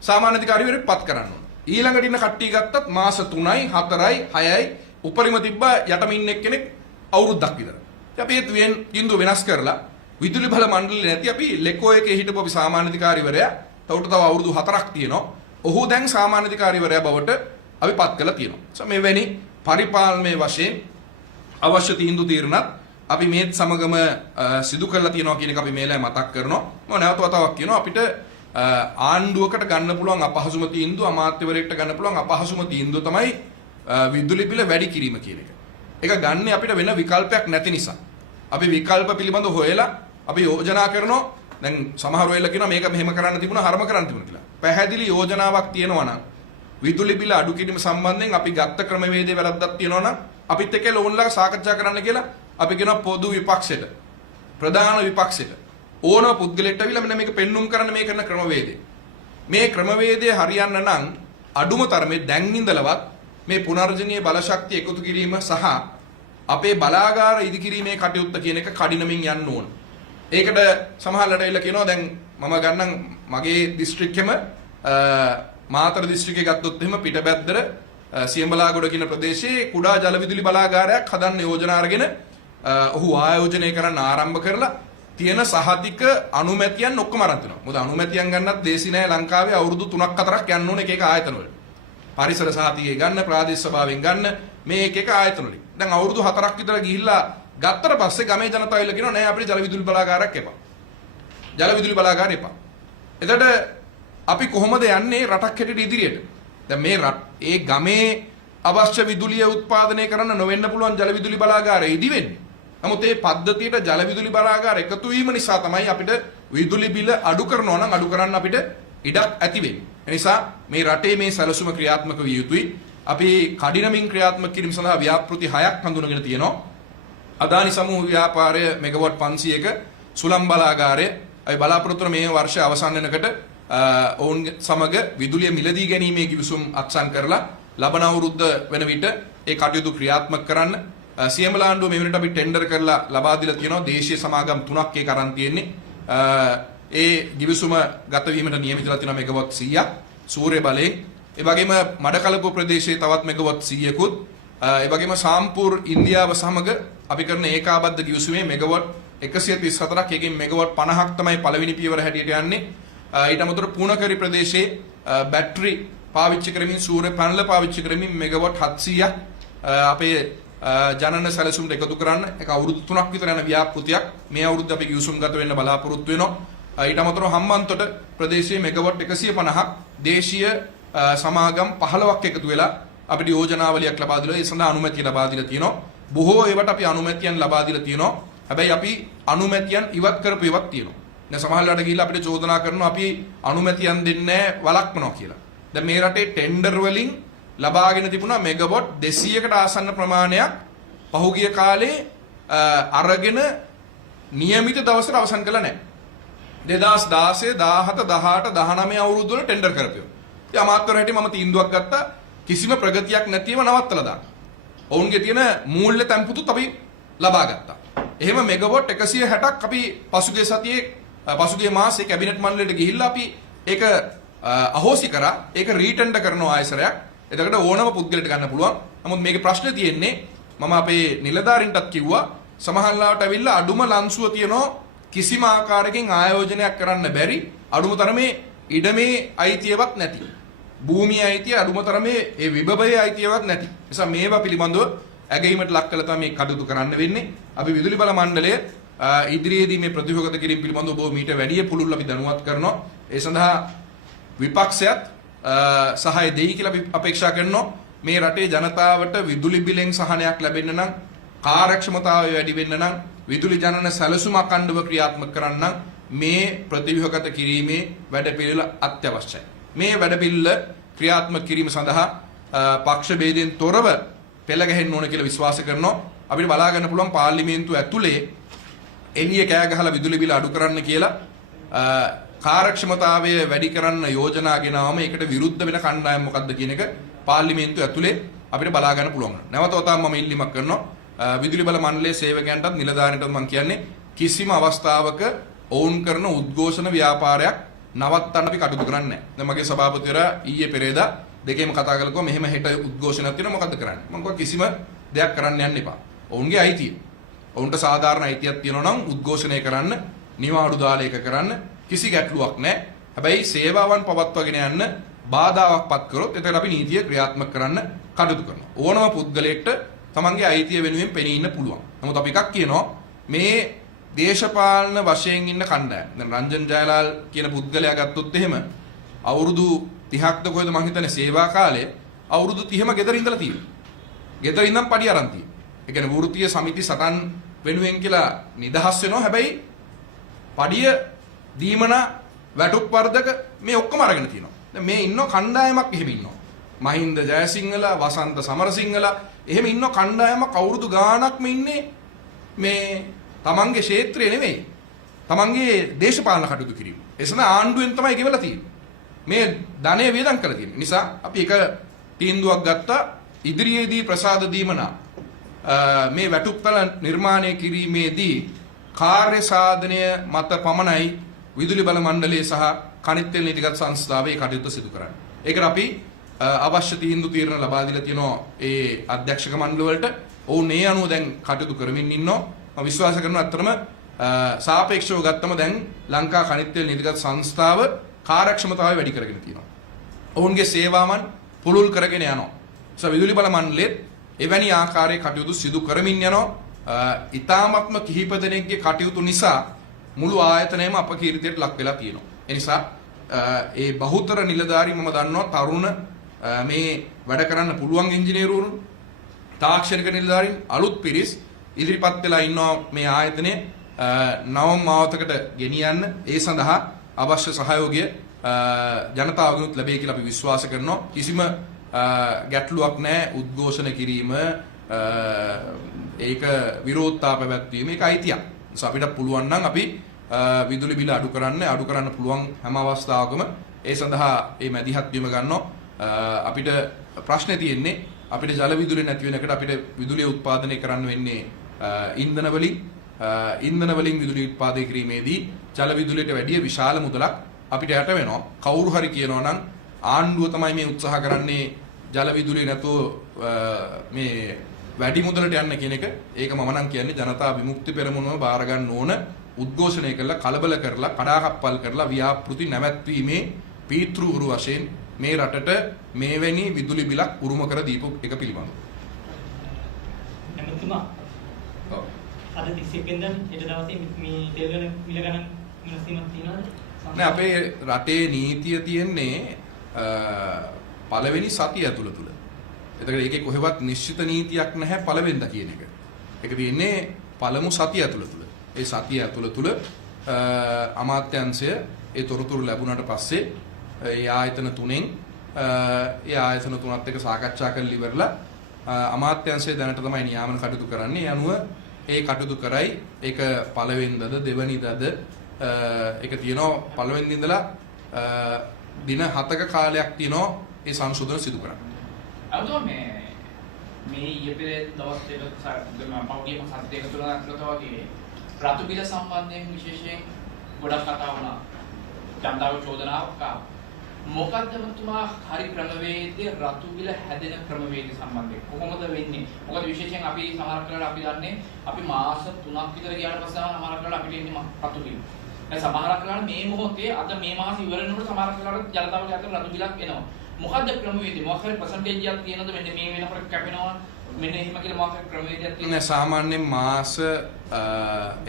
සාමාන්‍ය අධිකාරීවරයෙක් පත් කරන්න ඕන. ඊළඟට ඉන්න කට්ටිය ගත්තත් මාස 3යි 4යි 6යි උපරිම තිබ්බා යටම ඉන්න එක්කෙනෙක් අවුරුද්දක් විතර. ඉතින් අපි ඒ බිඳුව වෙනස් කරලා විදුලි බල මණ්ඩලේ නැති අපි ලෙකෝ එකේ හිටපු අපි සාමාන්‍ය අධිකාරීවරයා තවට තව අවුරුදු 4ක් තියෙනවා. ඔහු දැන් සාමාන්‍ය අධිකාරීවරයා බවට අපි පත් කරලා තියෙනවා. මෙවැනි පරිපාලනයේ වශයෙන් අවශ්‍ය තීන්දුව తీරනත් අපි මේත් සමගම සිදු කරලා තියෙනවා කියන එක අපි මේලයි මතක් කරනවා. මම නැවත වතාවක් කියනවා අපිට ආණ්ඩුවකට ගන්න පුළුවන් අපහසුම තීන්දුව අමාත්‍යවරයෙක්ට ගන්න පුළුවන් අපහසුම තීන්දුව තමයි විදුලි බිල වැඩි කිරීම කියන එක. ඒක ගන්න අපිට වෙන විකල්පයක් නැති නිසා. අපි විකල්ප පිළිබඳව හොයලා අපි යෝජනා කරනවා. දැන් සමහර වෙලාවල කියනවා මේක මෙහෙම කරන්න තිබුණා හරම කරන්න තිබුණා කියලා. පැහැදිලි යෝජනාවක් තියෙනවා නම් විදුලි බිල අඩු කිරීම සම්බන්ධයෙන් අපි ගත්ත ක්‍රමවේදයේ වැරද්දක් තියෙනවා නම් අපිත් එක්ක ඕනලා සාකච්ඡා කරන්න කියලා අපි කියනවා පොදු විපක්ෂයට ප්‍රධාන විපක්ෂයට ඕනම පුද්ගලෙක්ට අවිලා මෙන්න මේක පෙන්눔 කරන්න මේ කරන ක්‍රමවේදය. මේ ක්‍රමවේදය හරියන්න නම් අඩුම තරමේ දැන් ඉඳලවත් මේ පුනර්ජනීය බලශක්තිය එකතු කිරීම සහ අපේ බලාගාර ඉදිකිරීමේ කටයුත්ත කියන එක කඩිනමින් යන්න ඕන. ඒකට සමහරවිට ඇවිල්ලා කියනවා දැන් මම ගන්නම් මගේ දිස්ත්‍රික්කෙම මාතර දිස්ත්‍රික්කයේ ගත්තොත් එහෙම පිටබැද්දර සියඹලාගොඩ කියන ප්‍රදේශයේ කුඩා ජල විදුලි බලාගාරයක් හදන්න යෝජනා අරගෙන ඔහු ආයෝජනය කරන්න ආරම්භ කරලා තියෙන සහතික අනුමැතියන් ඔක්කොම අරන් තිනවා. මොකද අනුමැතියන් ගන්නත් දේශී නැහැ ලංකාවේ අවුරුදු 3ක් 4ක් යන්න ඕනේ එක එක ආයතන වල. පරිසර සහතිකය ගන්න, ප්‍රාදේශීය සභාවෙන් ගන්න මේ එක එක ආයතන වලින්. දැන් අවුරුදු 4ක් විතර ගිහිල්ලා ගත්තට පස්සේ ගමේ ජනතාව ඉල්ල කියනවා නෑ අපිට ජල විදුලි බලාගාරයක් එපා. ජල විදුලි බලාගාර එපා. එතකොට අපි කොහොමද යන්නේ රටක් හැටියට ඉදිරියට? දැන් මේ ඒ ගමේ අවශ්‍ය විදුලිය උත්පාදනය කරන්න නොවෙන්න පුළුවන් ජල විදුලි බලාගාරය ඉදි වෙන්නේ. නමුත් මේ පද්ධතියට ජල විදුලි බලාගාර එකතු වීම නිසා තමයි අපිට විදුලි බිල අඩු කරනවා නම් අඩු කරන්න අපිට ඉඩක් ඇති වෙන්නේ. ඒ නිසා මේ රටේ මේ සැලසුම ක්‍රියාත්මක විය යුතුයි. අපි කඩිනමින් ක්‍රියාත්මක කිරීම සඳහා ව්‍යාපෘති 6ක් හඳුනගෙන තියෙනවා. අදානි සමූහ ව්‍යාපාරය මෙගාවොට් 500ක සුළං බලාගාරය අපි බලාපොරොත්තු වන මේ වර්ෂය අවසන් වෙනකොට ඔවුන් සමග විදුලිය මිලදී ගැනීමේ කිවිසුම් අත්සන් කරලා ලබන අවුරුද්ද වෙන විට ඒ කටයුතු ක්‍රියාත්මක කරන්න සියඹල ආණ්ඩුව මේ වෙනට අපි ටෙන්ඩර් කරලා ලබා දීලා තියෙනවා. දේශීය සමාගම් 3ක් ඒක අරන් තියෙන්නේ. ඒ කිවිසුම ගත වීමට නියමිතලා තියෙනවා මෙගාවොට් 100ක් සූර්ය බලයෙන්. ඒ වගේම මඩකලපුව ප්‍රදේශයේ තවත් මෙගාවොට් 100කුත් ඒ වගේම සාම්පූර් ඉන්දියාව සමග අපි කරන ඒකාබද්ධ කිවිසුමේ මෙගාවොට් 134ක් එකකින් මෙගාවොට් 50ක් තමයි පළවෙනි පියවර හැටියට යන්නේ. ඊට අමතරව පුණකරි ප්‍රදේශයේ බැටරි පාවිච්චි කරමින් සූර්ය පැනල පාවිච්චි කරමින් මෙගාවොට් 700ක් අපේ ජනන සැලසුම්ට එකතු කරන්න ඒක අවුරුදු 3ක් විතර යන ව්‍යාපෘතියක් මේ අවුරුද්ද අපි කිවිසුම් ගත වෙන්න බලාපොරොත්තු වෙනවා. ඊට අමතරව හම්බන්තොට ප්‍රදේශයේ මෙගාවොට් 150ක් දේශීය සමාගම් 15ක් එකතු වෙලා අපිට යෝජනාවලියක් ලබා දීලා ඒ සඳහා අනුමැතිය ලබා දීලා තියෙනවා. බොහෝ ඒවට අපි අනුමැතියන් ලබා දීලා තියෙනවා. හැබැයි අපි අනුමැතියන් ඉවත් කරපු ඒවාක් තියෙනවා. දැන් සමහරවිට ගිහිල්ලා අපිට චෝදනා කරනවා අපි අනුමැතියන් දෙන්නේ වළක්වනවා කියලා. දැන් මේ රටේ ටෙන්ඩර් වලින් ලබාගෙන තිබුණා මෙගාවොට් 200කට ආසන්න ප්‍රමාණයක් පහුගිය කාලේ අරගෙන નિયમિત දවසට අවසන් කළා නැහැ. 2016 17 18 19 අවුරුදු වල ටෙන්ඩර් කරපියෝ. ඉතින් අමාත්‍යවරු හැටි මම තීන්දුවක් ගත්තා කිසිම ප්‍රගතියක් නැතිව නවත්තලා දාන්න. ඔවුන්ගේ තියෙන මූල්‍ය තැන්පතුත් අපි ලබා ගත්තා. එහෙම මෙගාවොට් 160ක් අපි පසුගිය මාසේ කැබිනට් මණ්ඩලයට ගිහිල්ලා අපි ඒක අහෝසි කරා. ඒක රීටෙන්ඩර් කරනවා ආයසරයක්. එතකොට ඕනම පුද්ගලට ගන්න පුළුවන්. නමුත් මේකේ ප්‍රශ්නේ තියෙන්නේ මම අපේ නිලධාරීන්ටත් කිව්වා සමහරවිට ඇවිල්ලා අඩුම ලන්සුව තියනවා කිසිම ආකාරයකින් ආයෝජනයක් කරන්න බැරි අඩුම තරමේ ඉඩමේ අයිතියවත් නැති. භූමියේ අයිතිය අඩුම තරමේ ඒ විභවයේ අයිතියවත් නැති. නිසා මේවා පිළිබඳව ඇගීමට ලක් කළා තමයි මේ කටයුතු කරන්න වෙන්නේ. අපි විදුලි බල මණ්ඩලය ඉදිරියේදී මේ ප්‍රතිහොගත කිරීම පිළිබඳව ඔබ මීට වැඩි පුළුල් අපි දැනුවත් කරනවා. ඒ සඳහා විපක්ෂයත් සහාය දෙයි කියලා අපි අපේක්ෂා කරනවා. මේ රටේ ජනතාවට විදුලි බිලෙන් සහනයක් ලැබෙන්න නම් කාර්යක්ෂමතාවය වැඩි වෙන්න නම් විදුලි ජනන සැලසුම අඛණ්ඩව ක්‍රියාත්මක කරන්න මේ ප්‍රතිව්‍යුහගත කිරීමේ වැඩපිළිවෙල අත්‍යවශ්‍යයි. මේ වැඩපිළිවෙල ක්‍රියාත්මක කිරීම සඳහා පක්ෂ ભેදයෙන් තොරව පෙළ ගැහෙන්න ඕන කියලා විශ්වාස කරනවා. අපිට බලා ගන්න පුළුවන් පාර්ලිමේන්තුව ඇතුලේ එළිය කෑ ගහලා විදුලි බිල අඩු කරන්න කියලා කාර්යක්ෂමතාවය වැඩි කරන්න යෝජනා ගෙනාවම ඒකට විරුද්ධ වෙන කණ්ඩායම් මොකක්ද කියන එක පාර්ලිමේන්තුව ඇතුලේ අපිට බලා ගන්න පුළුවන්. නැවත වතාවක් මම ඉල්ලීමක් කරනවා විදුලි බල මණ්ඩලයේ සේවකයන්ටත් නිලධාරීන්ටත් මම කියන්නේ කිසිම අවස්ථාවක ඔවුන් කරන උද්ඝෝෂණ ව්‍යාපාරයක් නවත්තන්න අපි කටයුතු කරන්නේ නැහැ. දැන් මගේ සභාපතිවරයා ඊයේ පෙරේදා දෙකේම කතා කරලා මෙහෙම හෙට උද්ඝෝෂණයක් තියෙනවා මොකද්ද කරන්නේ? මම කිව්වා කිසිම දෙයක් කරන්න යන්න එපා. ඔවුන්ගේ අයිතිය. ඔවුන්ට සාධාරණ අයිතියක් තියෙනවා නම් උද්ඝෝෂණය කරන්න, නිවාඩු දාලා ඒක කරන්න කිසි ගැටලුවක් නැහැ. හැබැයි සේවාවන් පවත්වාගෙන යන්න බාධාවක් පත් කරොත් එතකොට අපි නීතිය ක්‍රියාත්මක කරන්න කටයුතු කරනවා. ඕනම පුද්ගලයෙක්ට තමන්ගේ අයිතිය වෙනුවෙන් පෙනී ඉන්න පුළුවන්. නමුත් අපි එකක් කියනවා මේ දේශපාලන වශයෙන් ඉන්න කණ්ඩායම්. දැන් රංජන් ජයලාල් කියන පුද්ගලයා ගත්තොත් එහෙම අවුරුදු 30ක්ද කොහෙද මං හිතන්නේ සේවා කාලය අවුරුදු 30ම ගෙදර ඉඳලා තියෙනවා. ගෙදර ඉඳන් පඩි අරන් තියෙනවා. ඒ කියන්නේ වෘත්තීය සමිති සටන් වෙනුවෙන් කියලා නිදහස් වෙනවා. හැබැයි පඩිය දීමන වැටුප් වර්ධක මේ ඔක්කොම අරගෙන තියෙනවා. දැන් මේ ඉන්න කණ්ඩායමක් එහෙම ඉන්නවා. මහින්ද ජයසිංහල, වසන්ත සමරසිංහල එහෙම ඉන්න කණ්ඩායමක් අවුරුදු ගාණක්ම ඉන්නේ මේ තමන්ගේ ක්ෂේත්‍රය නෙවෙයි. තමන්ගේ දේශපාලන කටයුතු කිරීම. එසන ආණ්ඩුවෙන් තමයි ගෙවලා තියෙන්නේ. මේ ධනය වේදම් කරලා තියෙන්නේ. නිසා අපි එක තීන්දුවක් ගත්තා ඉදිරියේදී ප්‍රසාද දීමනා මේ වැටුප්තල නිර්මාණය කිරීමේදී කාර්ය සාධනය මත පමණයි විදුලි බල මණ්ඩලය සහ කනිත් තෙල් නීතිගත සංස්ථාවේ කටයුතු සිදු කරන්නේ. ඒකට අපි අවශ්‍ය තීන්දුව తీරන ලබා දීලා තියෙනවා ඒ අධ්‍යක්ෂක මණ්ඩල වලට. ඔවුන් ඒ අනුව දැන් කටයුතු කරමින් ඉන්නවා. මම විශ්වාස කරනවා අත්‍තරම සාපේක්ෂව ගත්තම දැන් ලංකා khනිජ තෙල් නිධිගත සංස්ථාව කාර්යක්ෂමතාවය වැඩි කරගෙන තියෙනවා. ඔවුන්ගේ සේවාවන් පුළුල් කරගෙන යනවා. විදුලි බල මණ්ඩලයේ එවැනි ආකාරයේ කටයුතු සිදු කරමින් යනවා. ඊ타මත්ම කිහිප දෙනෙක්ගේ කටයුතු නිසා මුළු ආයතනයම අපකීර්තියට ලක් වෙලා තියෙනවා. ඒ නිසා ඒ බහුතර නිලධාරී මම දන්නවා තරුණ මේ වැඩ කරන්න පුළුවන් ඉංජිනේරුවරු තාක්ෂණික නිලධාරීන් අලුත් පිරිස් ඉදිරිපත් වෙලා ඉන්නවා මේ ආයතනය නවම් මාවතකට ගෙනියන්න. ඒ සඳහා අවශ්‍ය සහයෝගය ජනතාවගෙනුත් ලැබෙයි කියලා අපි විශ්වාස කරනවා. කිසිම ගැටලුවක් නැහැ. උද්ඝෝෂණ කිරීම ඒක විරෝධතා පැවැත්වීම ඒක අයිතියක්. අපිට පුළුවන් නම් අපි විදුලි බිල අඩු කරන්න පුළුවන් හැම අවස්ථාවකම ඒ සඳහා මේ මැදිහත් වීම ගන්නවා. අපිට ප්‍රශ්නේ තියෙන්නේ අපිට ජල විදුලි නැති වෙනකොට අපිට විදුලිය උත්පාදනය කරන්න වෙන්නේ ඉන්ධන වලින් විදුලි උත්පාදනය කිරීමේදී ජල විදුලියට වැඩිය විශාල මුදලක් අපිට යට වෙනවා. කවුරු හරි කියනවා නම් ආණ්ඩුව තමයි මේ උත්සාහ කරන්නේ ජල විදුලිය නැතුව මේ වැඩි මුදලට යන්න කියන එක. ඒක මම නම් කියන්නේ ජනතා විමුක්ති පෙරමුණම බාර ගන්න ඕන. උද්ඝෝෂණය කරලා කලබල කරලා කඩාකප්පල් කරලා ව්‍යාපෘති නැවැත්වීමේ පීතෘවරු වශයෙන් මේ රටට මේවැනි විදුලි බිලක් උරුම කර දීපු එක පිළිබඳව. එමෙතුමා. ඔව්. අද 31 වෙනිදා හෙට දවසේ මේ තෙල් මිල ගණන් වෙනසීමක් තියෙනවද? නෑ අපේ රටේ නීතිය තියෙන්නේ පළවෙනි සතිය ඇතුළත. එතකොට ඒකේ කොහෙවත් නිශ්චිත නීතියක් නැහැ පළවෙනිදා කියන එක. ඒක තියෙන්නේ පළමු සතිය ඇතුළත. ඒ සතිය ඇතුළත අමාත්‍යාංශය ඒ තොරතුරු ලැබුණාට පස්සේ ඒ ආයතන තුනෙන් ඒ ආයතන තුනත් එක්ක සාකච්ඡා කරලා ඉවරලා අමාත්‍යාංශය දැනට තමයි නියාමන කටයුතු කරන්නේ. ඒ අනුව ඒ කටයුතු කරයි ඒක පළවෙනිදාද දෙවනිදාද ඒක තියෙනවා පළවෙනිද ඉඳලා දින 7ක කාලයක් තියෙනවා ඒ සංශෝධන සිදු කරන්න. අද මේ ඊයේ දවස් දෙක පෞද්ගලික සත්‍යයක තුල අත්ලතවා කියේ රතු බිල සම්බන්ධයෙන් විශේෂයෙන් ගොඩක් කතා වුණා. ජනතාව චෝදනාවක් ආවා. මොකද්ද මතුමා හරි ක්‍රමවේදයේ රතු බිල හැදෙන ක්‍රමවේදය සම්බන්ධයෙන් කොහොමද වෙන්නේ? මොකද විශේෂයෙන් අපි සමහර කරලා අපි දන්නේ අපි මාස 3ක් විතර ගියාට පස්සේ සමහර කරලා අපිට එන්නේ රතු බිල. දැන් සමහර කරලා මේ මොහොතේ අද මේ මාස ඉවර වෙනකොට සමහර කරලා ජනතාවගේ අතට රතු බිලක් එනවා. මොකද්ද ක්‍රමවේදය? මොකක් හරි පර්සන්ටේජ් එකක් තියෙනවද මෙන්න මේ වෙනකොට කැපෙනවා? මෙන්න එහෙම කියලා මොකක් හරි ක්‍රමවේදයක් තියෙනවද? නෑ සාමාන්‍යයෙන් මාස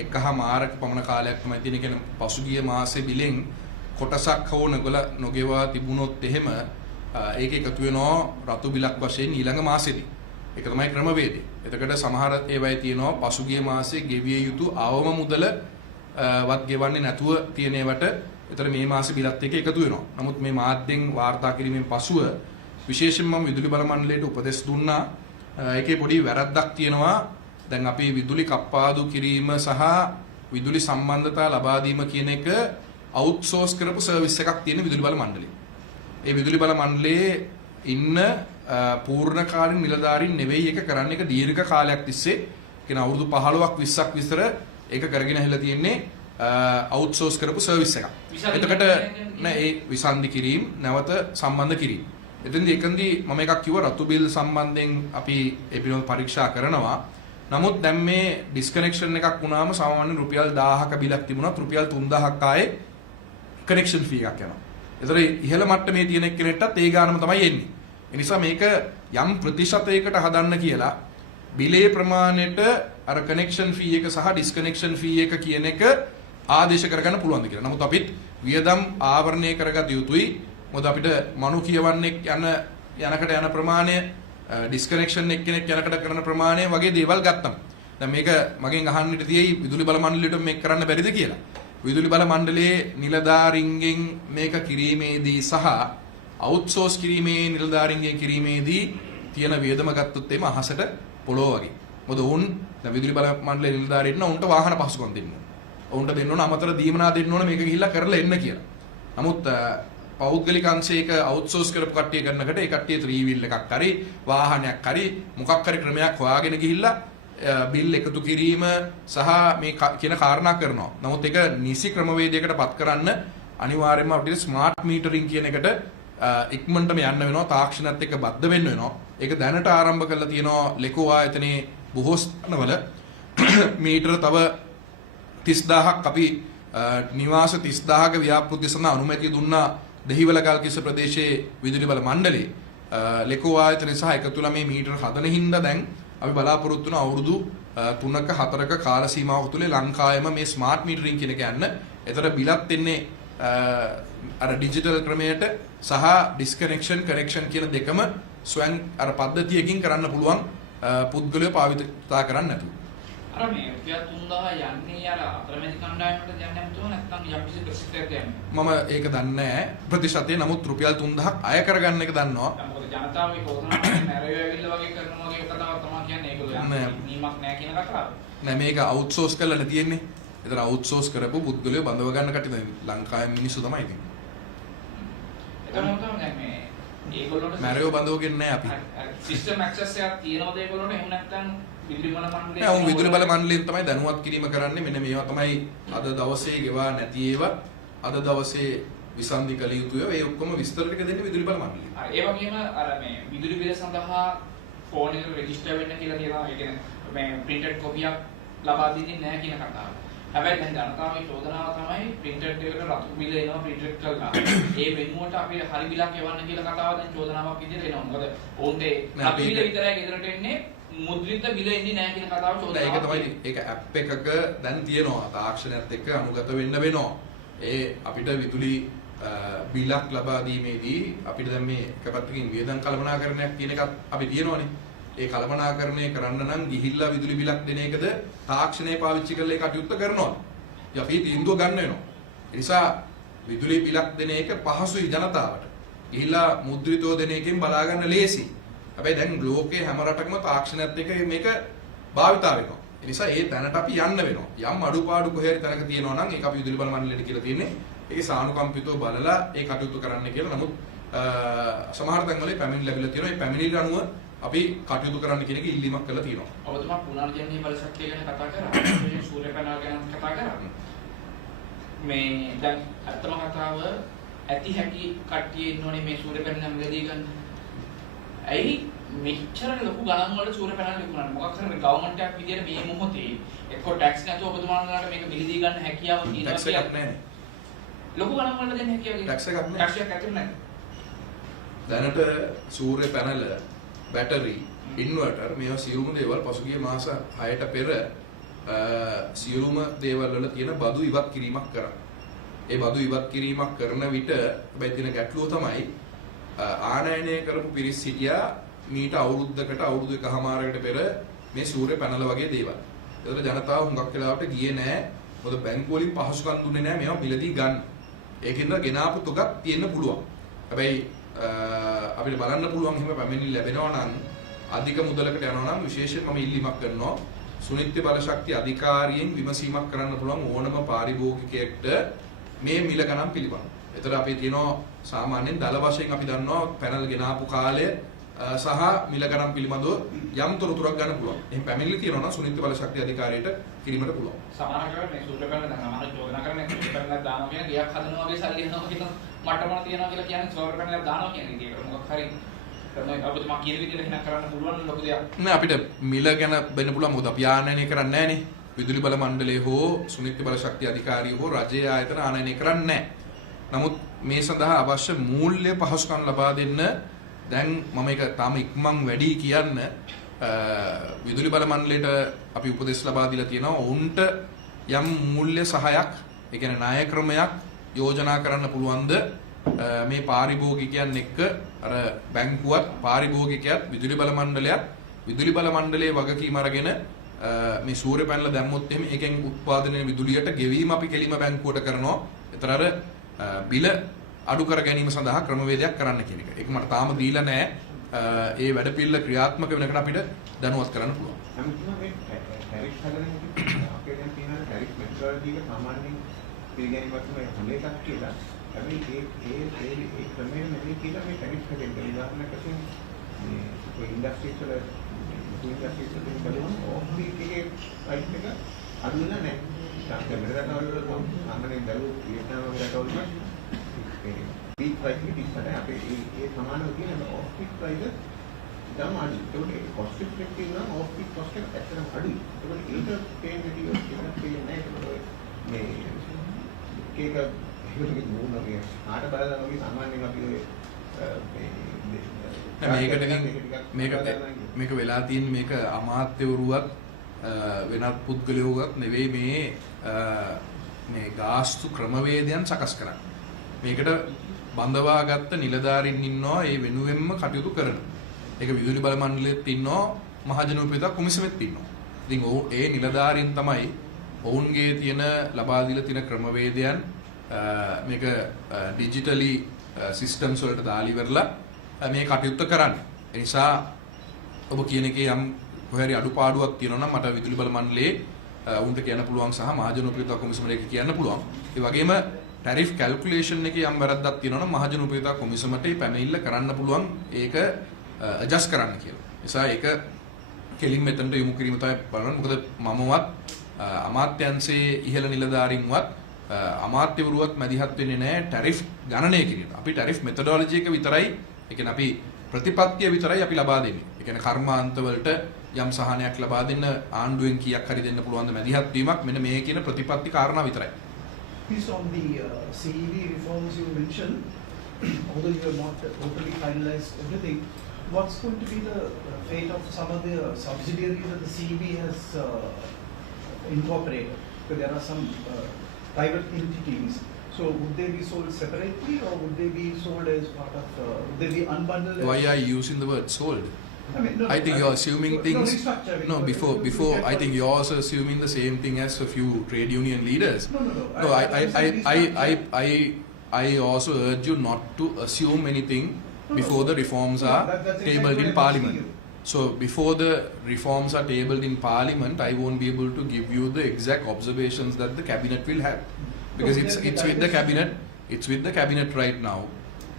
එකහමාරක පමණ කාලයක් තමයි තියෙන. කියන්නේ පසුගිය මාසේ බිලෙන් කොටසක් හෝ නොගෙවා තිබුණොත් එහෙම ඒක එකතු වෙනවා රතු බිලක් වශයෙන් ඊළඟ මාසෙදී. ඒක තමයි ක්‍රමවේදය. එතකොට සමහර ඒවායේ තියෙනවා පසුගිය මාසේ ගෙවිය යුතු අවම මුදල වත් ගෙවන්නේ නැතුව තියෙන ඒවට ඒතර මේ මාසේ බිලත් එක්ක එකතු වෙනවා. නමුත් මේ මාධ්‍යෙන් වාර්තා කිරීමෙන් පසුව විශේෂයෙන්ම මම විදුලි බල මණ්ඩලයට උපදෙස් දුන්නා. ඒකේ පොඩි වැරද්දක් තියෙනවා. දැන් අපි විදුලි කප්පාදු කිරීම සහ විදුලි සම්බන්ධතා ලබා දීම කියන එක අවුට්සෝස් කරපු සර්විස් එකක් තියෙන විදුලි බල මණ්ඩලයේ. ඒ විදුලි බල මණ්ඩලයේ ඉන්න පූර්ණ කාලින නිලධාරීන් නෙවෙයි එක කරන්නේ. ඒක දීර්ඝ කාලයක් තිස්සේ කියන අවුරුදු 15ක් 20ක් විතර ඒක කරගෙන ඇහිලා තියෙන්නේ අවුට්සෝස් කරපු සර්විස් එකක්. එතකොට නෑ ඒ විසන්ධි කිරීම නැවත සම්බන්ධ කිරීම. එතෙන්දී එකන්දී මම එකක් කිව්වා රතු බිල් සම්බන්ධයෙන් අපි ඒ පිළිබඳව පරීක්ෂා කරනවා. නමුත් දැන් මේ ඩිස්කනෙක්ෂන් එකක් වුණාම සාමාන්‍යයෙන් රුපියල් 1000ක බිලක් තිබුණත් රුපියල් 3000ක් ආයේ කනෙක්ෂන් ෆී එකක් යනවා. ඒතර ඉහළ මට්ටමේ තියෙන කෙනෙක්ටත් ඒ ගානම තමයි එන්නේ. ඒ නිසා මේක යම් ප්‍රතිශතයකට හදන්න කියලා බිලේ ප්‍රමාණයට අර කනෙක්ෂන් ෆී එක සහ ඩිස්කනෙක්ෂන් ෆී එක කියන එක ආදේශ කරගන්න පුළුවන්ද කියලා. නමුත් අපිත් වියදම් ආවරණය කරගත යුතුයි. මොකද අපිට මනු කියවන්නේ යනකට යන ප්‍රමාණය ඩිස්කනෙක්ෂන් එක්කෙනෙක් යනකට කරන ප්‍රමාණය වගේ දේවල් ගත්තම. දැන් මේක මගෙන් අහන්නට තියෙයි විදුලි බල මණ්ඩලයට මේක කරන්න බැරිද කියලා. විදුලි බල මණ්ඩලයේ නිලධාරීන්ගෙන් මේක කිරීමේදී සහ අවුට්සෝස් කිරීමේ නිලධාරීන්ගෙන් කිරීමේදී තියෙන වියදම ගත්තොත් එimhe අහසට පොළොව වගේ. මොකද උන් දැන් විදුලි බල මණ්ඩලයේ නිලධාරීන් උන්ට වාහන පහසුකම් දෙන්න ඕන. උන්ට දෙන්න ඕන අමතර දීමනා දෙන්න ඕන මේක ගිහිල්ලා කරලා එන්න කියලා. නමුත් පෞද්ගලික අංශයක අවුට්සෝස් කරපු කට්ටිය කරනකට ඒ කට්ටිය 3 wheel එකක් හරි වාහනයක් හරි මොකක් හරි ක්‍රමයක් හොයාගෙන ගිහිල්ලා බිල් එකතු කිරීම සහ මේ කියන කාරණා කරනවා. නමුත් ඒක නිසි ක්‍රමවේදයකට පත් කරන්න අනිවාර්යයෙන්ම අපිට ස්මාර්ට් මීටරින් කියන එකට ඉක්මනටම යන්න වෙනවා තාක්ෂණයත් එක්ක බද්ධ වෙන්න වෙනවා. ඒක දැනට ආරම්භ කරලා තියෙනවා ලෙකෝ ආයතනයේ බොහෝ ස්ථානවල මීටර තව 30000ක් අපි නිවාස 30000ක ව්‍යාපෘති සඳහා අනුමැතිය දුන්නා දෙහිවලගල්කිස්ස ප්‍රදේශයේ විදුලි බල මණ්ඩලයේ ලෙකෝ ආයතනය සහ එකතු වෙලා මේ මීටර හදන හින්දා දැන් අපි බලාපොරොත්තු වෙන අවුරුදු 3ක 4ක කාල සීමාවක් තුලේ ලංකාවෙම මේ ස්මාර්ට් මීටරින් කියන එක යන්න. ඒතර බිලත් එන්නේ අර ඩිජිටල් ක්‍රමයට සහ ඩිස්කනෙක්ෂන් කනෙක්ෂන් කියන දෙකම ස්වයං අර පද්ධතියකින් කරන්න පුළුවන් පුද්ගලයෝ පාවිච්චි කරන්න නැතුව. අර මේ රුපියල් 3000 යන්නේ අර අතරමැදි කණ්ඩායමට යන්නේ නැතුව නැත්නම් යම්කිසි ප්‍රතිශතයක් යන්නේ. මම ඒක දන්නේ නැහැ ප්‍රතිශතය. නමුත් රුපියල් 3000ක් අය කරගන්න එක දන්නවා. මොකද ජනතාවගේ කොරෝනා නැරෙව ඇවිල්ලා වගේ කරනවා වගේ කතාවක් තමයි කියන්නේ. ඒගොල්ලෝ යන්නේ නීමක් නැහැ කියන කතාව. නෑ මේක අවුට්සෝස් කරලා නැතියෙන්නේ. ඒතර අවුට්සෝස් කරපු පුද්ගලයෝ බඳව ගන්න කට්ටිය දැන් ලංකාවේ මිනිස්සු තමයි ඉතින්. එතනම තමයි මේ ඒගොල්ලොන්ට මැරෙව බඳවගෙන නැහැ අපි. සිස්ටම් ඇක්සස් එකක් තියනවද ඒගොල්ලොන්ට? එහෙම නැත්නම් විදුලි බල මණ්ඩලයෙන් නෑ විදුලි බල මණ්ඩලයෙන් තමයි දැනුවත් කිරීම කරන්නේ. මෙන්න මේවා තමයි අද දවසේ ගෙවා නැති ඒවා අද දවසේ විසන්ධි කළ යුතු ඒවා. ඒ ඔක්කොම විස්තර ටික දෙන්නේ විදුලි බල මණ්ඩලය. හරි. ඒ වගේම අර මේ විදුලි බිල සඳහා ෆෝන් එක රෙජිස්ටර් වෙන්න කියලා තියෙනවා. ඒ කියන්නේ මේ printed කොපියක් ලබා දෙන්නේ නැහැ කියන කතාව. හැබැයි දැන් ජනතාවගේ චෝදනාව තමයි printed එකට රතු බිල එනවා printed කරලා. ඒ වෙනුවට අපි හරි බිලක් එවන්න කියලා කතාව දැන් චෝදනාවක් විදිහට එනවා. මොකද ඕන්ට රතු බිල විතරයි ගෙදරට එන්නේ මුද්‍රිත බිල එන්නේ නැහැ කියන කතාව චෝදනාවක්. ඒක තමයි ඒක ඇප් එකක දැන් තියෙනවා. තාක්ෂණයත් එක්ක අනුගත වෙන්න වෙනවා. ඒ අපිට විදුලි බිලක් ලබා දීමේදී අපිට දැන් මේ එක පැත්තකින් වියදම් කළමනාකරණයක් කියන එකත් අපි තියෙනවනේ. ඒ කළමනාකරණය කරන්න නම් ගිහිල්ලා විදුලි බිලක් දෙන එකද තාක්ෂණය පාවිච්චි කරලා ඒ කටයුත්ත කරනවා. අපි තීන්දුව ගන්න වෙනවා. ඒ නිසා විදුලි බිලක් දෙන එක පහසුයි ජනතාවට. ගිහිල්ලා මුද්‍රිතව දෙන එකෙන් බලා ගන්න ලේසි. හැබැයි දැන් ලෝකේ හැම රටකම තාක්ෂණයත් එක්ක මේක භාවිතා වෙනවා. ඒ නිසා ඒ තැනට අපි යන්න වෙනවා. යම් අඩුපාඩු කොහේ හරි තැනක තියෙනවා නම් ඒක අපි විදුලි බල මණ්ඩලයට කියලා තියෙන්නේ. ඒකේ සානුකම්පිතව බලලා ඒ කටයුතු කරන්න කියලා. නමුත් සමහර තැන්වල පැමිණිලි ලැබිලා තියෙනවා. ඒ පැමිණිලි අනුව අපි කටයුතු කරන්න කියන එක ඉල්ලීමක් කරලා තියෙනවා. ඔබතුමා පුනර්ජනනීය බලශක්තිය ගැන කතා කරා. සූර්ය පැනල් ගැන කතා කරා. මේ දැන් අත්තම කතාව ඇති හැකි කට්ටිය ඉන්නෝනේ මේ සූර්ය පැනල් මිලදී ගන්න. ඇයි මෙච්චර ලොකු ගණන් වල සූර්ය පැනල් විකුණන්නේ? මොකක් කරන්නේ ගවර්න්මන්ට් එකක් විදියට මේ මොහොතේ එක්ක ටැක්ස් නැතුව ඔබතුමාලාට මේක මිලදී ගන්න හැකියාව තියෙනවා ටැක්ස් එකක් නැහැ. ලොකු ගණන් වල දෙන්න හැකියාව ටැක්ස් එකක් නැහැ. ටැක්ස් එකක් ඇතුළේ නැහැ. දැනට සූර්ය පැනල බැටරි ඉන්වර්ටර් මේවා සියලුම දේවල් පසුගිය මාස 6ට පෙර සියලුම දේවල් වල තියෙන බදු ඉවත් කිරීමක් කරා. ඒ බදු ඉවත් කිරීමක් කරන විට හැබැයි තියෙන ගැටලුව තමයි ආනයනය කරපු පිරිස් සිටියා මීට අවුරුද්දකට අවුරුදු 1කමාරකට පෙර මේ සූර්ය පැනල වගේ දේවල්. ඒතර ජනතාව හුඟක් වෙලාවට ගියේ නැහැ. මොකද බැංකුව වලින් පහසුකම් දුන්නේ නැහැ මේවා මිලදී ගන්න. ඒකින්ද ගෙනාපු තුකක් තියෙන්න පුළුවන්. හැබැයි අපිට බලන්න පුළුවන් හිම පැමිණිලි ලැබෙනවා නම් අධික මුදලකට යනවා නම් විශේෂයෙන්ම මම ඉල්ලීමක් කරනවා සුනිත්‍ය බලශක්ති අධිකාරියෙන් විමසීමක් කරන්න පුළුවන් ඕනම පාරිභෝගිකයෙක්ට මේ මිල ගණන් පිළිබඳව. ඒතර අපි කියනවා සාමාන්‍යයෙන් දල වශයෙන් අපි දන්නවා පැනල් ගෙනාපු කාලය සහ මිල ගණන් පිළිබඳව යම් තොරතුරක් ගන්න පුළුවන්. එහෙනම් පැමිණිලි තියෙනවා නම් සුනිත්‍ය බලශක්ති අධිකාරියට කිරීමට පුළුවන්. සමාන කරලා මේ සූර්ය පැනල දැන් අමාරු චෝදනා කරන්නේ සූර්ය පැනල දානවා කියන ගියක් හදනවා වගේ සල්ලි යනවා කියන මට්ටමක් තියනවා කියලා කියන්නේ සූර්ය පැනල දානවා කියන එක. ඒක මොකක් හරි තමයි ඔබතුමා කියන විදිහට හිනා කරන්න පුළුවන් ලොකු දෙයක්. නෑ අපිට මිල ගැන වෙන්න පුළුවන් මොකද අපි ආනයනය කරන්නේ නෑනේ. විදුලි බල මණ්ඩලය හෝ සුනිත්‍ය බලශක්ති අධිකාරිය හෝ රජයේ ආයතන ආනයනය කරන්නේ නෑ. නමුත් මේ සඳහා අවශ්‍ය මූල්‍ය පහසුකම් ලබා දෙන්න දැන් මම ඒක තාම ඉක්මන් වැඩි කියන්න විදුලි බල මණ්ඩලයට අපි උපදෙස් ලබා දීලා තියෙනවා. ඔවුන්ට යම් මූල්‍ය සහයක්, ඒ කියන්නේ ණය ක්‍රමයක් යෝජනා කරන්න පුළුවන්ද මේ පාරිභෝගිකයන් එක්ක අර බැංකුවත් පාරිභෝගිකයත් විදුලි බල මණ්ඩලයත් විදුලි බල මණ්ඩලයේ වගකීම අරගෙන මේ සූර්ය පැනල දැම්මොත් එහෙම ඒකෙන් උත්පාදනය විදුලියට ගෙවීම අපි කෙලිම බැංකුවට කරනවා. ඒතර අර බිල අඩු කර ගැනීම සඳහා ක්‍රමවේදයක් කරන්න කියන එක. ඒක මට තාම දීලා නැහැ. ඒ වැඩ පිළිවෙල ක්‍රියාත්මක වෙනකන් අපිට දැනුවත් කරන්න පුළුවන්. අනිත් මේ ටැරිෆ් හදන අපේ දැන් තියෙන ටැරිෆ් මෙතඩොලොජි එක සාමාන්‍යයෙන් පිළිගැනීමක් තමයි හොඳ එකක් කියලා. හැබැයි ඒ ක්‍රමයෙන් නෙමෙයි කියලා මේ ටැරිෆ් හදෙන්න උදාහරණයක් වශයෙන් මේ ඉන්ඩස්ට්‍රීස් වල බලුවම ඕෆ්බීට් එකේ ප්‍රයිස් එක අඩු වෙලා නැහැ. සාමාන්‍යයෙන් දරුවෝ වියට්නාම් වගේ රටවල peak price එක 30ට අපේ ඒ සමානව තියෙන off peak price ඉතාලම අඩුයි. ඒකට cost effective නම් off peak cost එක ඇත්තටම අඩුයි. ඒකට ඒක පේන්නේ ටිකක් පේන්නේ නැහැ. මේ ඒක හිරුගේ නෝනගේ ආට බලලා වගේ සාමාන්‍යයෙන් අපි මේක වෙලා තියෙන්නේ මේක අමාත්‍යවරුවත් වෙනත් පුද්ගලයෝගත් නෙවෙයි මේ ගාස්තු ක්‍රමවේදයන් සකස් කරන්නේ. මේකට බඳවාගත්ත නිලධාරීන් ඉන්නවා ඒ වෙනුවෙන්ම කටයුතු කරන. ඒක විදුලි බල මණ්ඩලෙත් ඉන්නවා මහජනෝපේත කොමිසමෙත් ඉන්නවා. ඉතින් ඒ නිලධාරීන් තමයි ඔවුන්ගේ තියෙන ලබා දීලා තියෙන ක්‍රමවේදයන් මේක ඩිජිටලි සිස්ටම්ස් වලට දාලා ඉවරලා මේ කටයුත්ත කරන්නේ. ඒ නිසා ඔබ කියන එකේ යම් කොහරි අඩුපාඩුවක් තියෙනවා නම් මට විදුලි බල මණ්ඩලයේ උන්ට කියන්න පුළුවන් සහ මහජනෝපේත කොමිසමට කියන්න පුළුවන්. ඒ වගේම ටැරිෆ් කැල්කියුලේෂන් එකේ යම් වැරද්දක් තියෙනවා නම් මහජනෝපේත කොමිසමට පැමිණිල්ල කරන්න පුළුවන් ඒක ඇඩ්ජස්ට් කරන්න කියලා. ඒ නිසා ඒක කෙලින් මෙතනට යොමු කිරීම තමයි බලන්න. මොකද මමවත් අමාත්‍යංශයේ ඉහළ නිලධාරීන්වත් අමාත්‍යවරුවත් මැදිහත් වෙන්නේ නැහැ ටැරිෆ් ගණනය කිරීමට. අපි ටැරිෆ් මෙතඩොලොජි එක විතරයි, ඒ කියන්නේ අපි ප්‍රතිපත්තිය විතරයි අපි ලබා දෙන්නේ. ඒ කියන්නේ කර්මාන්ත වලට යම් සහනයක් ලබා දෙන්න ආණ්ඩුවෙන් කීයක් හරි දෙන්න පුළුවන් ද මැදිහත් වීමක් මෙන්න මේ කියන ප්‍රතිපත්ති කාරණා විතරයි. Please, on the CEV reforms you mentioned, although you have not totally finalized everything, what's going to be the fate of some of the subsidiaries that the CEV has incorporated? Because there are some private entities. So would they be sold separately or would they be sold as part of, would they be unbundled? Why are you using the word sold? I think you're assuming things. No, before I think you're also assuming the same thing as a few trade union leaders. No, I also urge you not to assume anything before the reforms are tabled in Parliament. So before the reforms are tabled in Parliament, I won't be able to give you the exact observations that the cabinet will have, because it's with the cabinet. It's with the cabinet right now.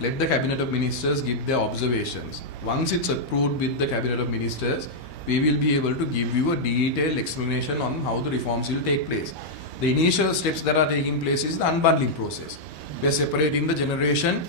Let the cabinet of ministers give their observations. Once it's approved with the cabinet of ministers, we will be able to give you a detailed explanation on how the reforms will take place. The initial steps that are taking place is the unbundling process. We are separating the generation,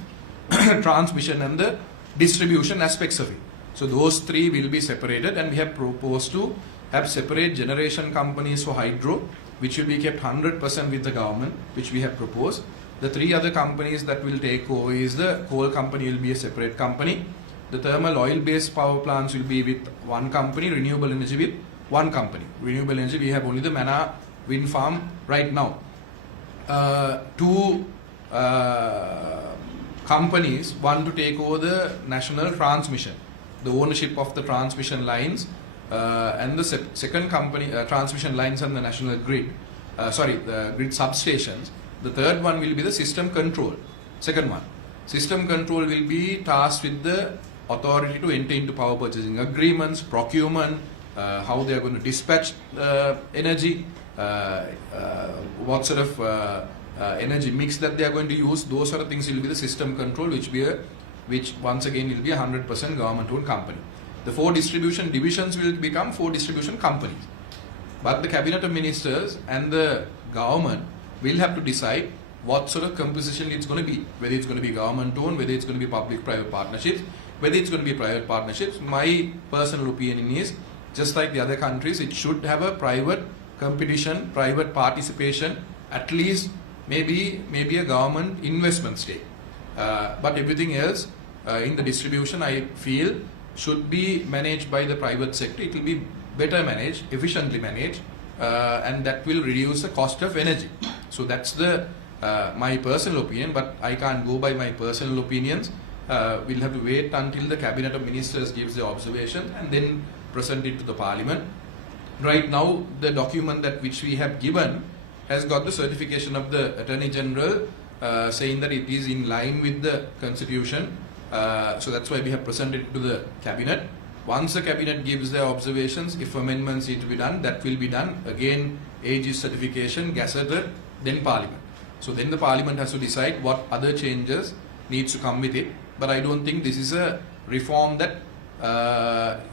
transmission and the distribution aspects of it. So those three will be separated, and we have proposed to have separate generation companies for hydro, which will be kept 100% with the government, which we have proposed. The three other companies that will take over is the coal company will be a separate company. The thermal oil-based power plants will be with one company, renewable energy with one company. Renewable energy, we have only the Mana wind farm right now. Two companies, one to take over the national transmission, the ownership of the transmission lines, and the second company, transmission lines and the national grid, the grid substations. The third one will be the system control. Second one, system control will be tasked with the authority to enter into power purchasing agreements, procurement, how they are going to dispatch energy, what sort of energy mix that they are going to use. Those sort of things will be the system control, which once again will be a 100% government-owned company. The 4 distribution divisions will become 4 distribution companies. But the cabinet of ministers and the government will have to decide what sort of composition it's going to be, whether it's going to be government-owned, whether it's going to be public-private partnerships, whether it's going to be private partnerships. My personal opinion is, just like the other countries, it should have a private competition, private participation, at least maybe a government investment stake. But everything else in the distribution, I feel, should be managed by the private sector. It will be better managed, efficiently managed, and that will reduce the cost of energy. So that's my personal opinion, but I can't go by my personal opinions. We'll have to wait until the cabinet of ministers gives the observation and then present it to the parliament. Right now, the document which we have given has got the certification of the Attorney General saying that it is in line with the constitution. So that's why we have presented it to the cabinet. Once the cabinet gives their observations, if amendments need to be done, that will be done. Again, AG's certification, gazetted, then parliament. So then the parliament has to decide what other changes needs to come with it. But I don't think this is a reform that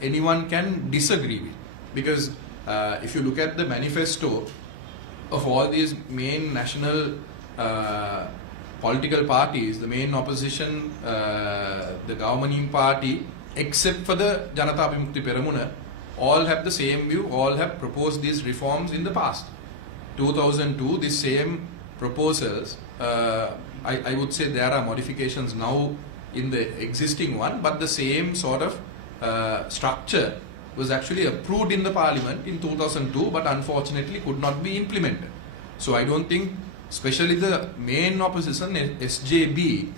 anyone can disagree with. Because if you look at the manifesto of all these main national political parties, the main opposition, the governing party, except for the Janata Vimukti Peramuna, all have the same view, all have proposed these reforms in the past. 2002, these same proposals, I would say there are modifications now in the existing one, but the same sort of structure was actually approved in the parliament in 2002, but unfortunately could not be implemented. So I don't think, especially the main opposition, SJB,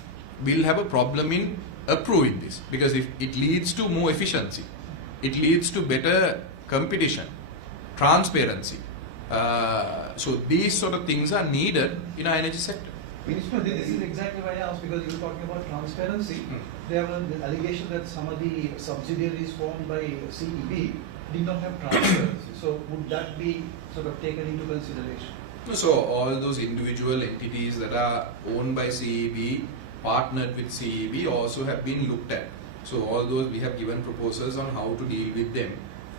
will have a problem in approving this, because if it leads to more efficiency, it leads to better competition, transparency. So these sort of things are needed in our energy sector. Minister, this is exactly why I asked, because you were talking about transparency. There was the allegation that some of the subsidiaries formed by CEB did not have transparency. So would that be sort of taken into consideration? So all those individual entities that are owned by CEB, partnered with CEB, also have been looked at. So all those, we have given proposals on how to deal with them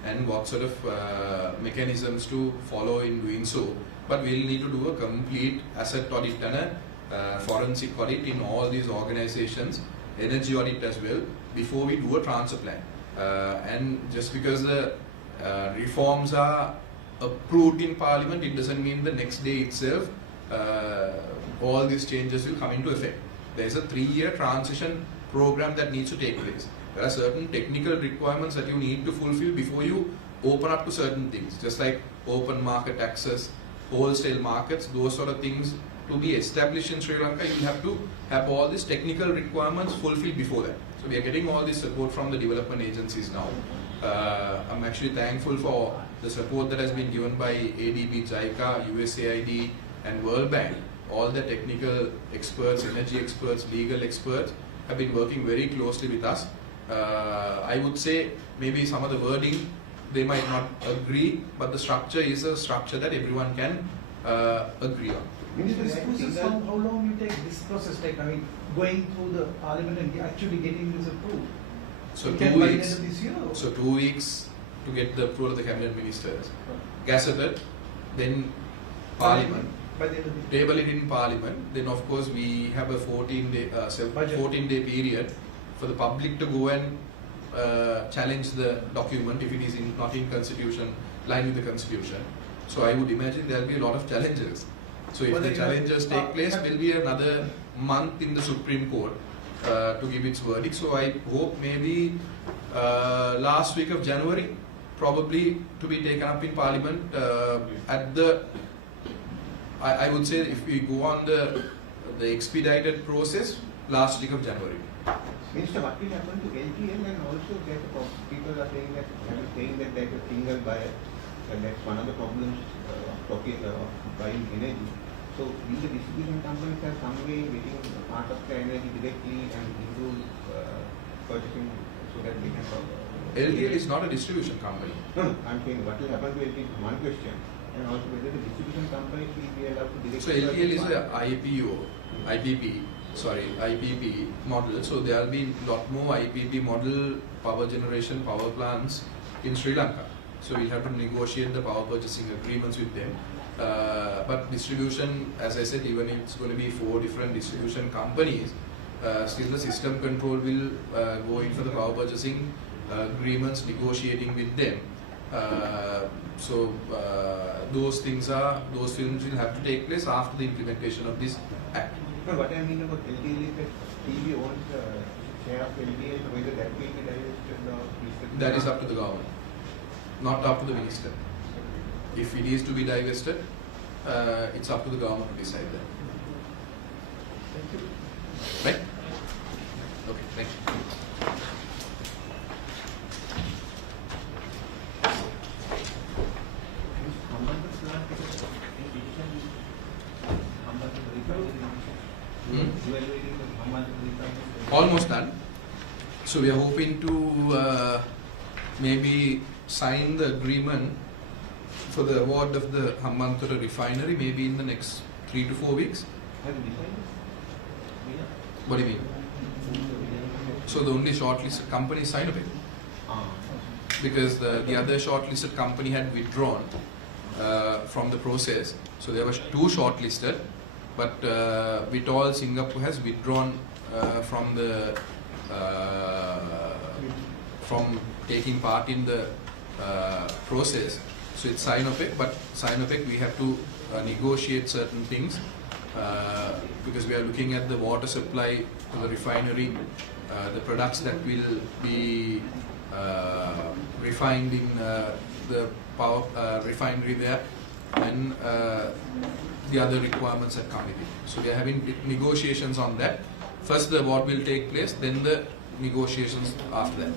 and what sort of mechanisms to follow in doing so. But we'll need to do a complete asset audit and a forensic audit in all these organizations, energy audit as well, before we do a transfer plan. And just because the reforms are approved in parliament, it doesn't mean the next day itself all these changes will come into effect. There is a 3-year transition program that needs to take place. There are certain technical requirements that you need to fulfill before you open up to certain things, just like open market access, wholesale markets, those sort of things. To be established in Sri Lanka, you have to have all these technical requirements fulfilled before that. So we are getting all this support from the development agencies now. I'm actually thankful for the support that has been given by ADB, JICA, USAID and World Bank. All the technical experts, energy experts, legal experts have been working very closely with us. I would say maybe some of the wording they might not agree, but the structure is a structure that everyone can agree on. Minister, this process, how long will take this process take? I mean, going through the parliament and actually getting this approved? So It 2 can by the end weeks. of this year? So 2 weeks to get the approval of the cabinet ministers, gazetted, then parliament. By the end of the Table it in parliament, then of course we have a 14-day period for the public to go and challenge the document if it is not in constitution, line with the constitution. So I would imagine there will be a lot of challenges. So if the challenges take place, there will be another month in the Supreme Court to give its verdict. So I hope maybe last week of January, probably to be taken up in parliament at the, I would say if we go on the expedited process, last week of January. Minister, what will happen to LTL, and also that people are saying that there's a single buyer, and that's one of the problems of buying energy. So will the distribution companies have some way getting part of the energy directly and into purchasing so that they can LTL is not a distribution company. No, I'm saying what will happen to LTL is one question, and also whether the distribution companies will be allowed to directly. So LTL is a IPP model. So there will be a lot more IPP model power generation power plants in Sri Lanka. So we have to negotiate the power purchasing agreements with them. But distribution, as I said, even if it's going to be 4 different distribution companies, still the system control will go in for the power purchasing agreements, negotiating with them. So those films will have to take place after the implementation of this act. No, what I mean about LTL is that TV owns share of LTL, so whether that will be divested or That is up to the government, not up to the minister. If it is to be divested, it's up to the government to decide that. Thank you. Right? Okay, thank you. Almost done. So we are hoping to maybe sign the agreement for the award of the 𝗙𝗲𝗄𝗏 refinery maybe in the next 3 to 4 weeks. Have you decided? What do you mean? So the only shortlisted company signed up it because the other shortlisted company had withdrawn from the process. So there were 2 shortlisted. but we told Singapore has withdrawn from the from taking part in the process. So it's Sinopec, but Sinopec we have to negotiate certain things because we are looking at the water supply to the refinery, the products that will be refined in the power refinery there, and the other requirements that come with it. So we are having negotiations on that. First the vote will take place, then the negotiations after that.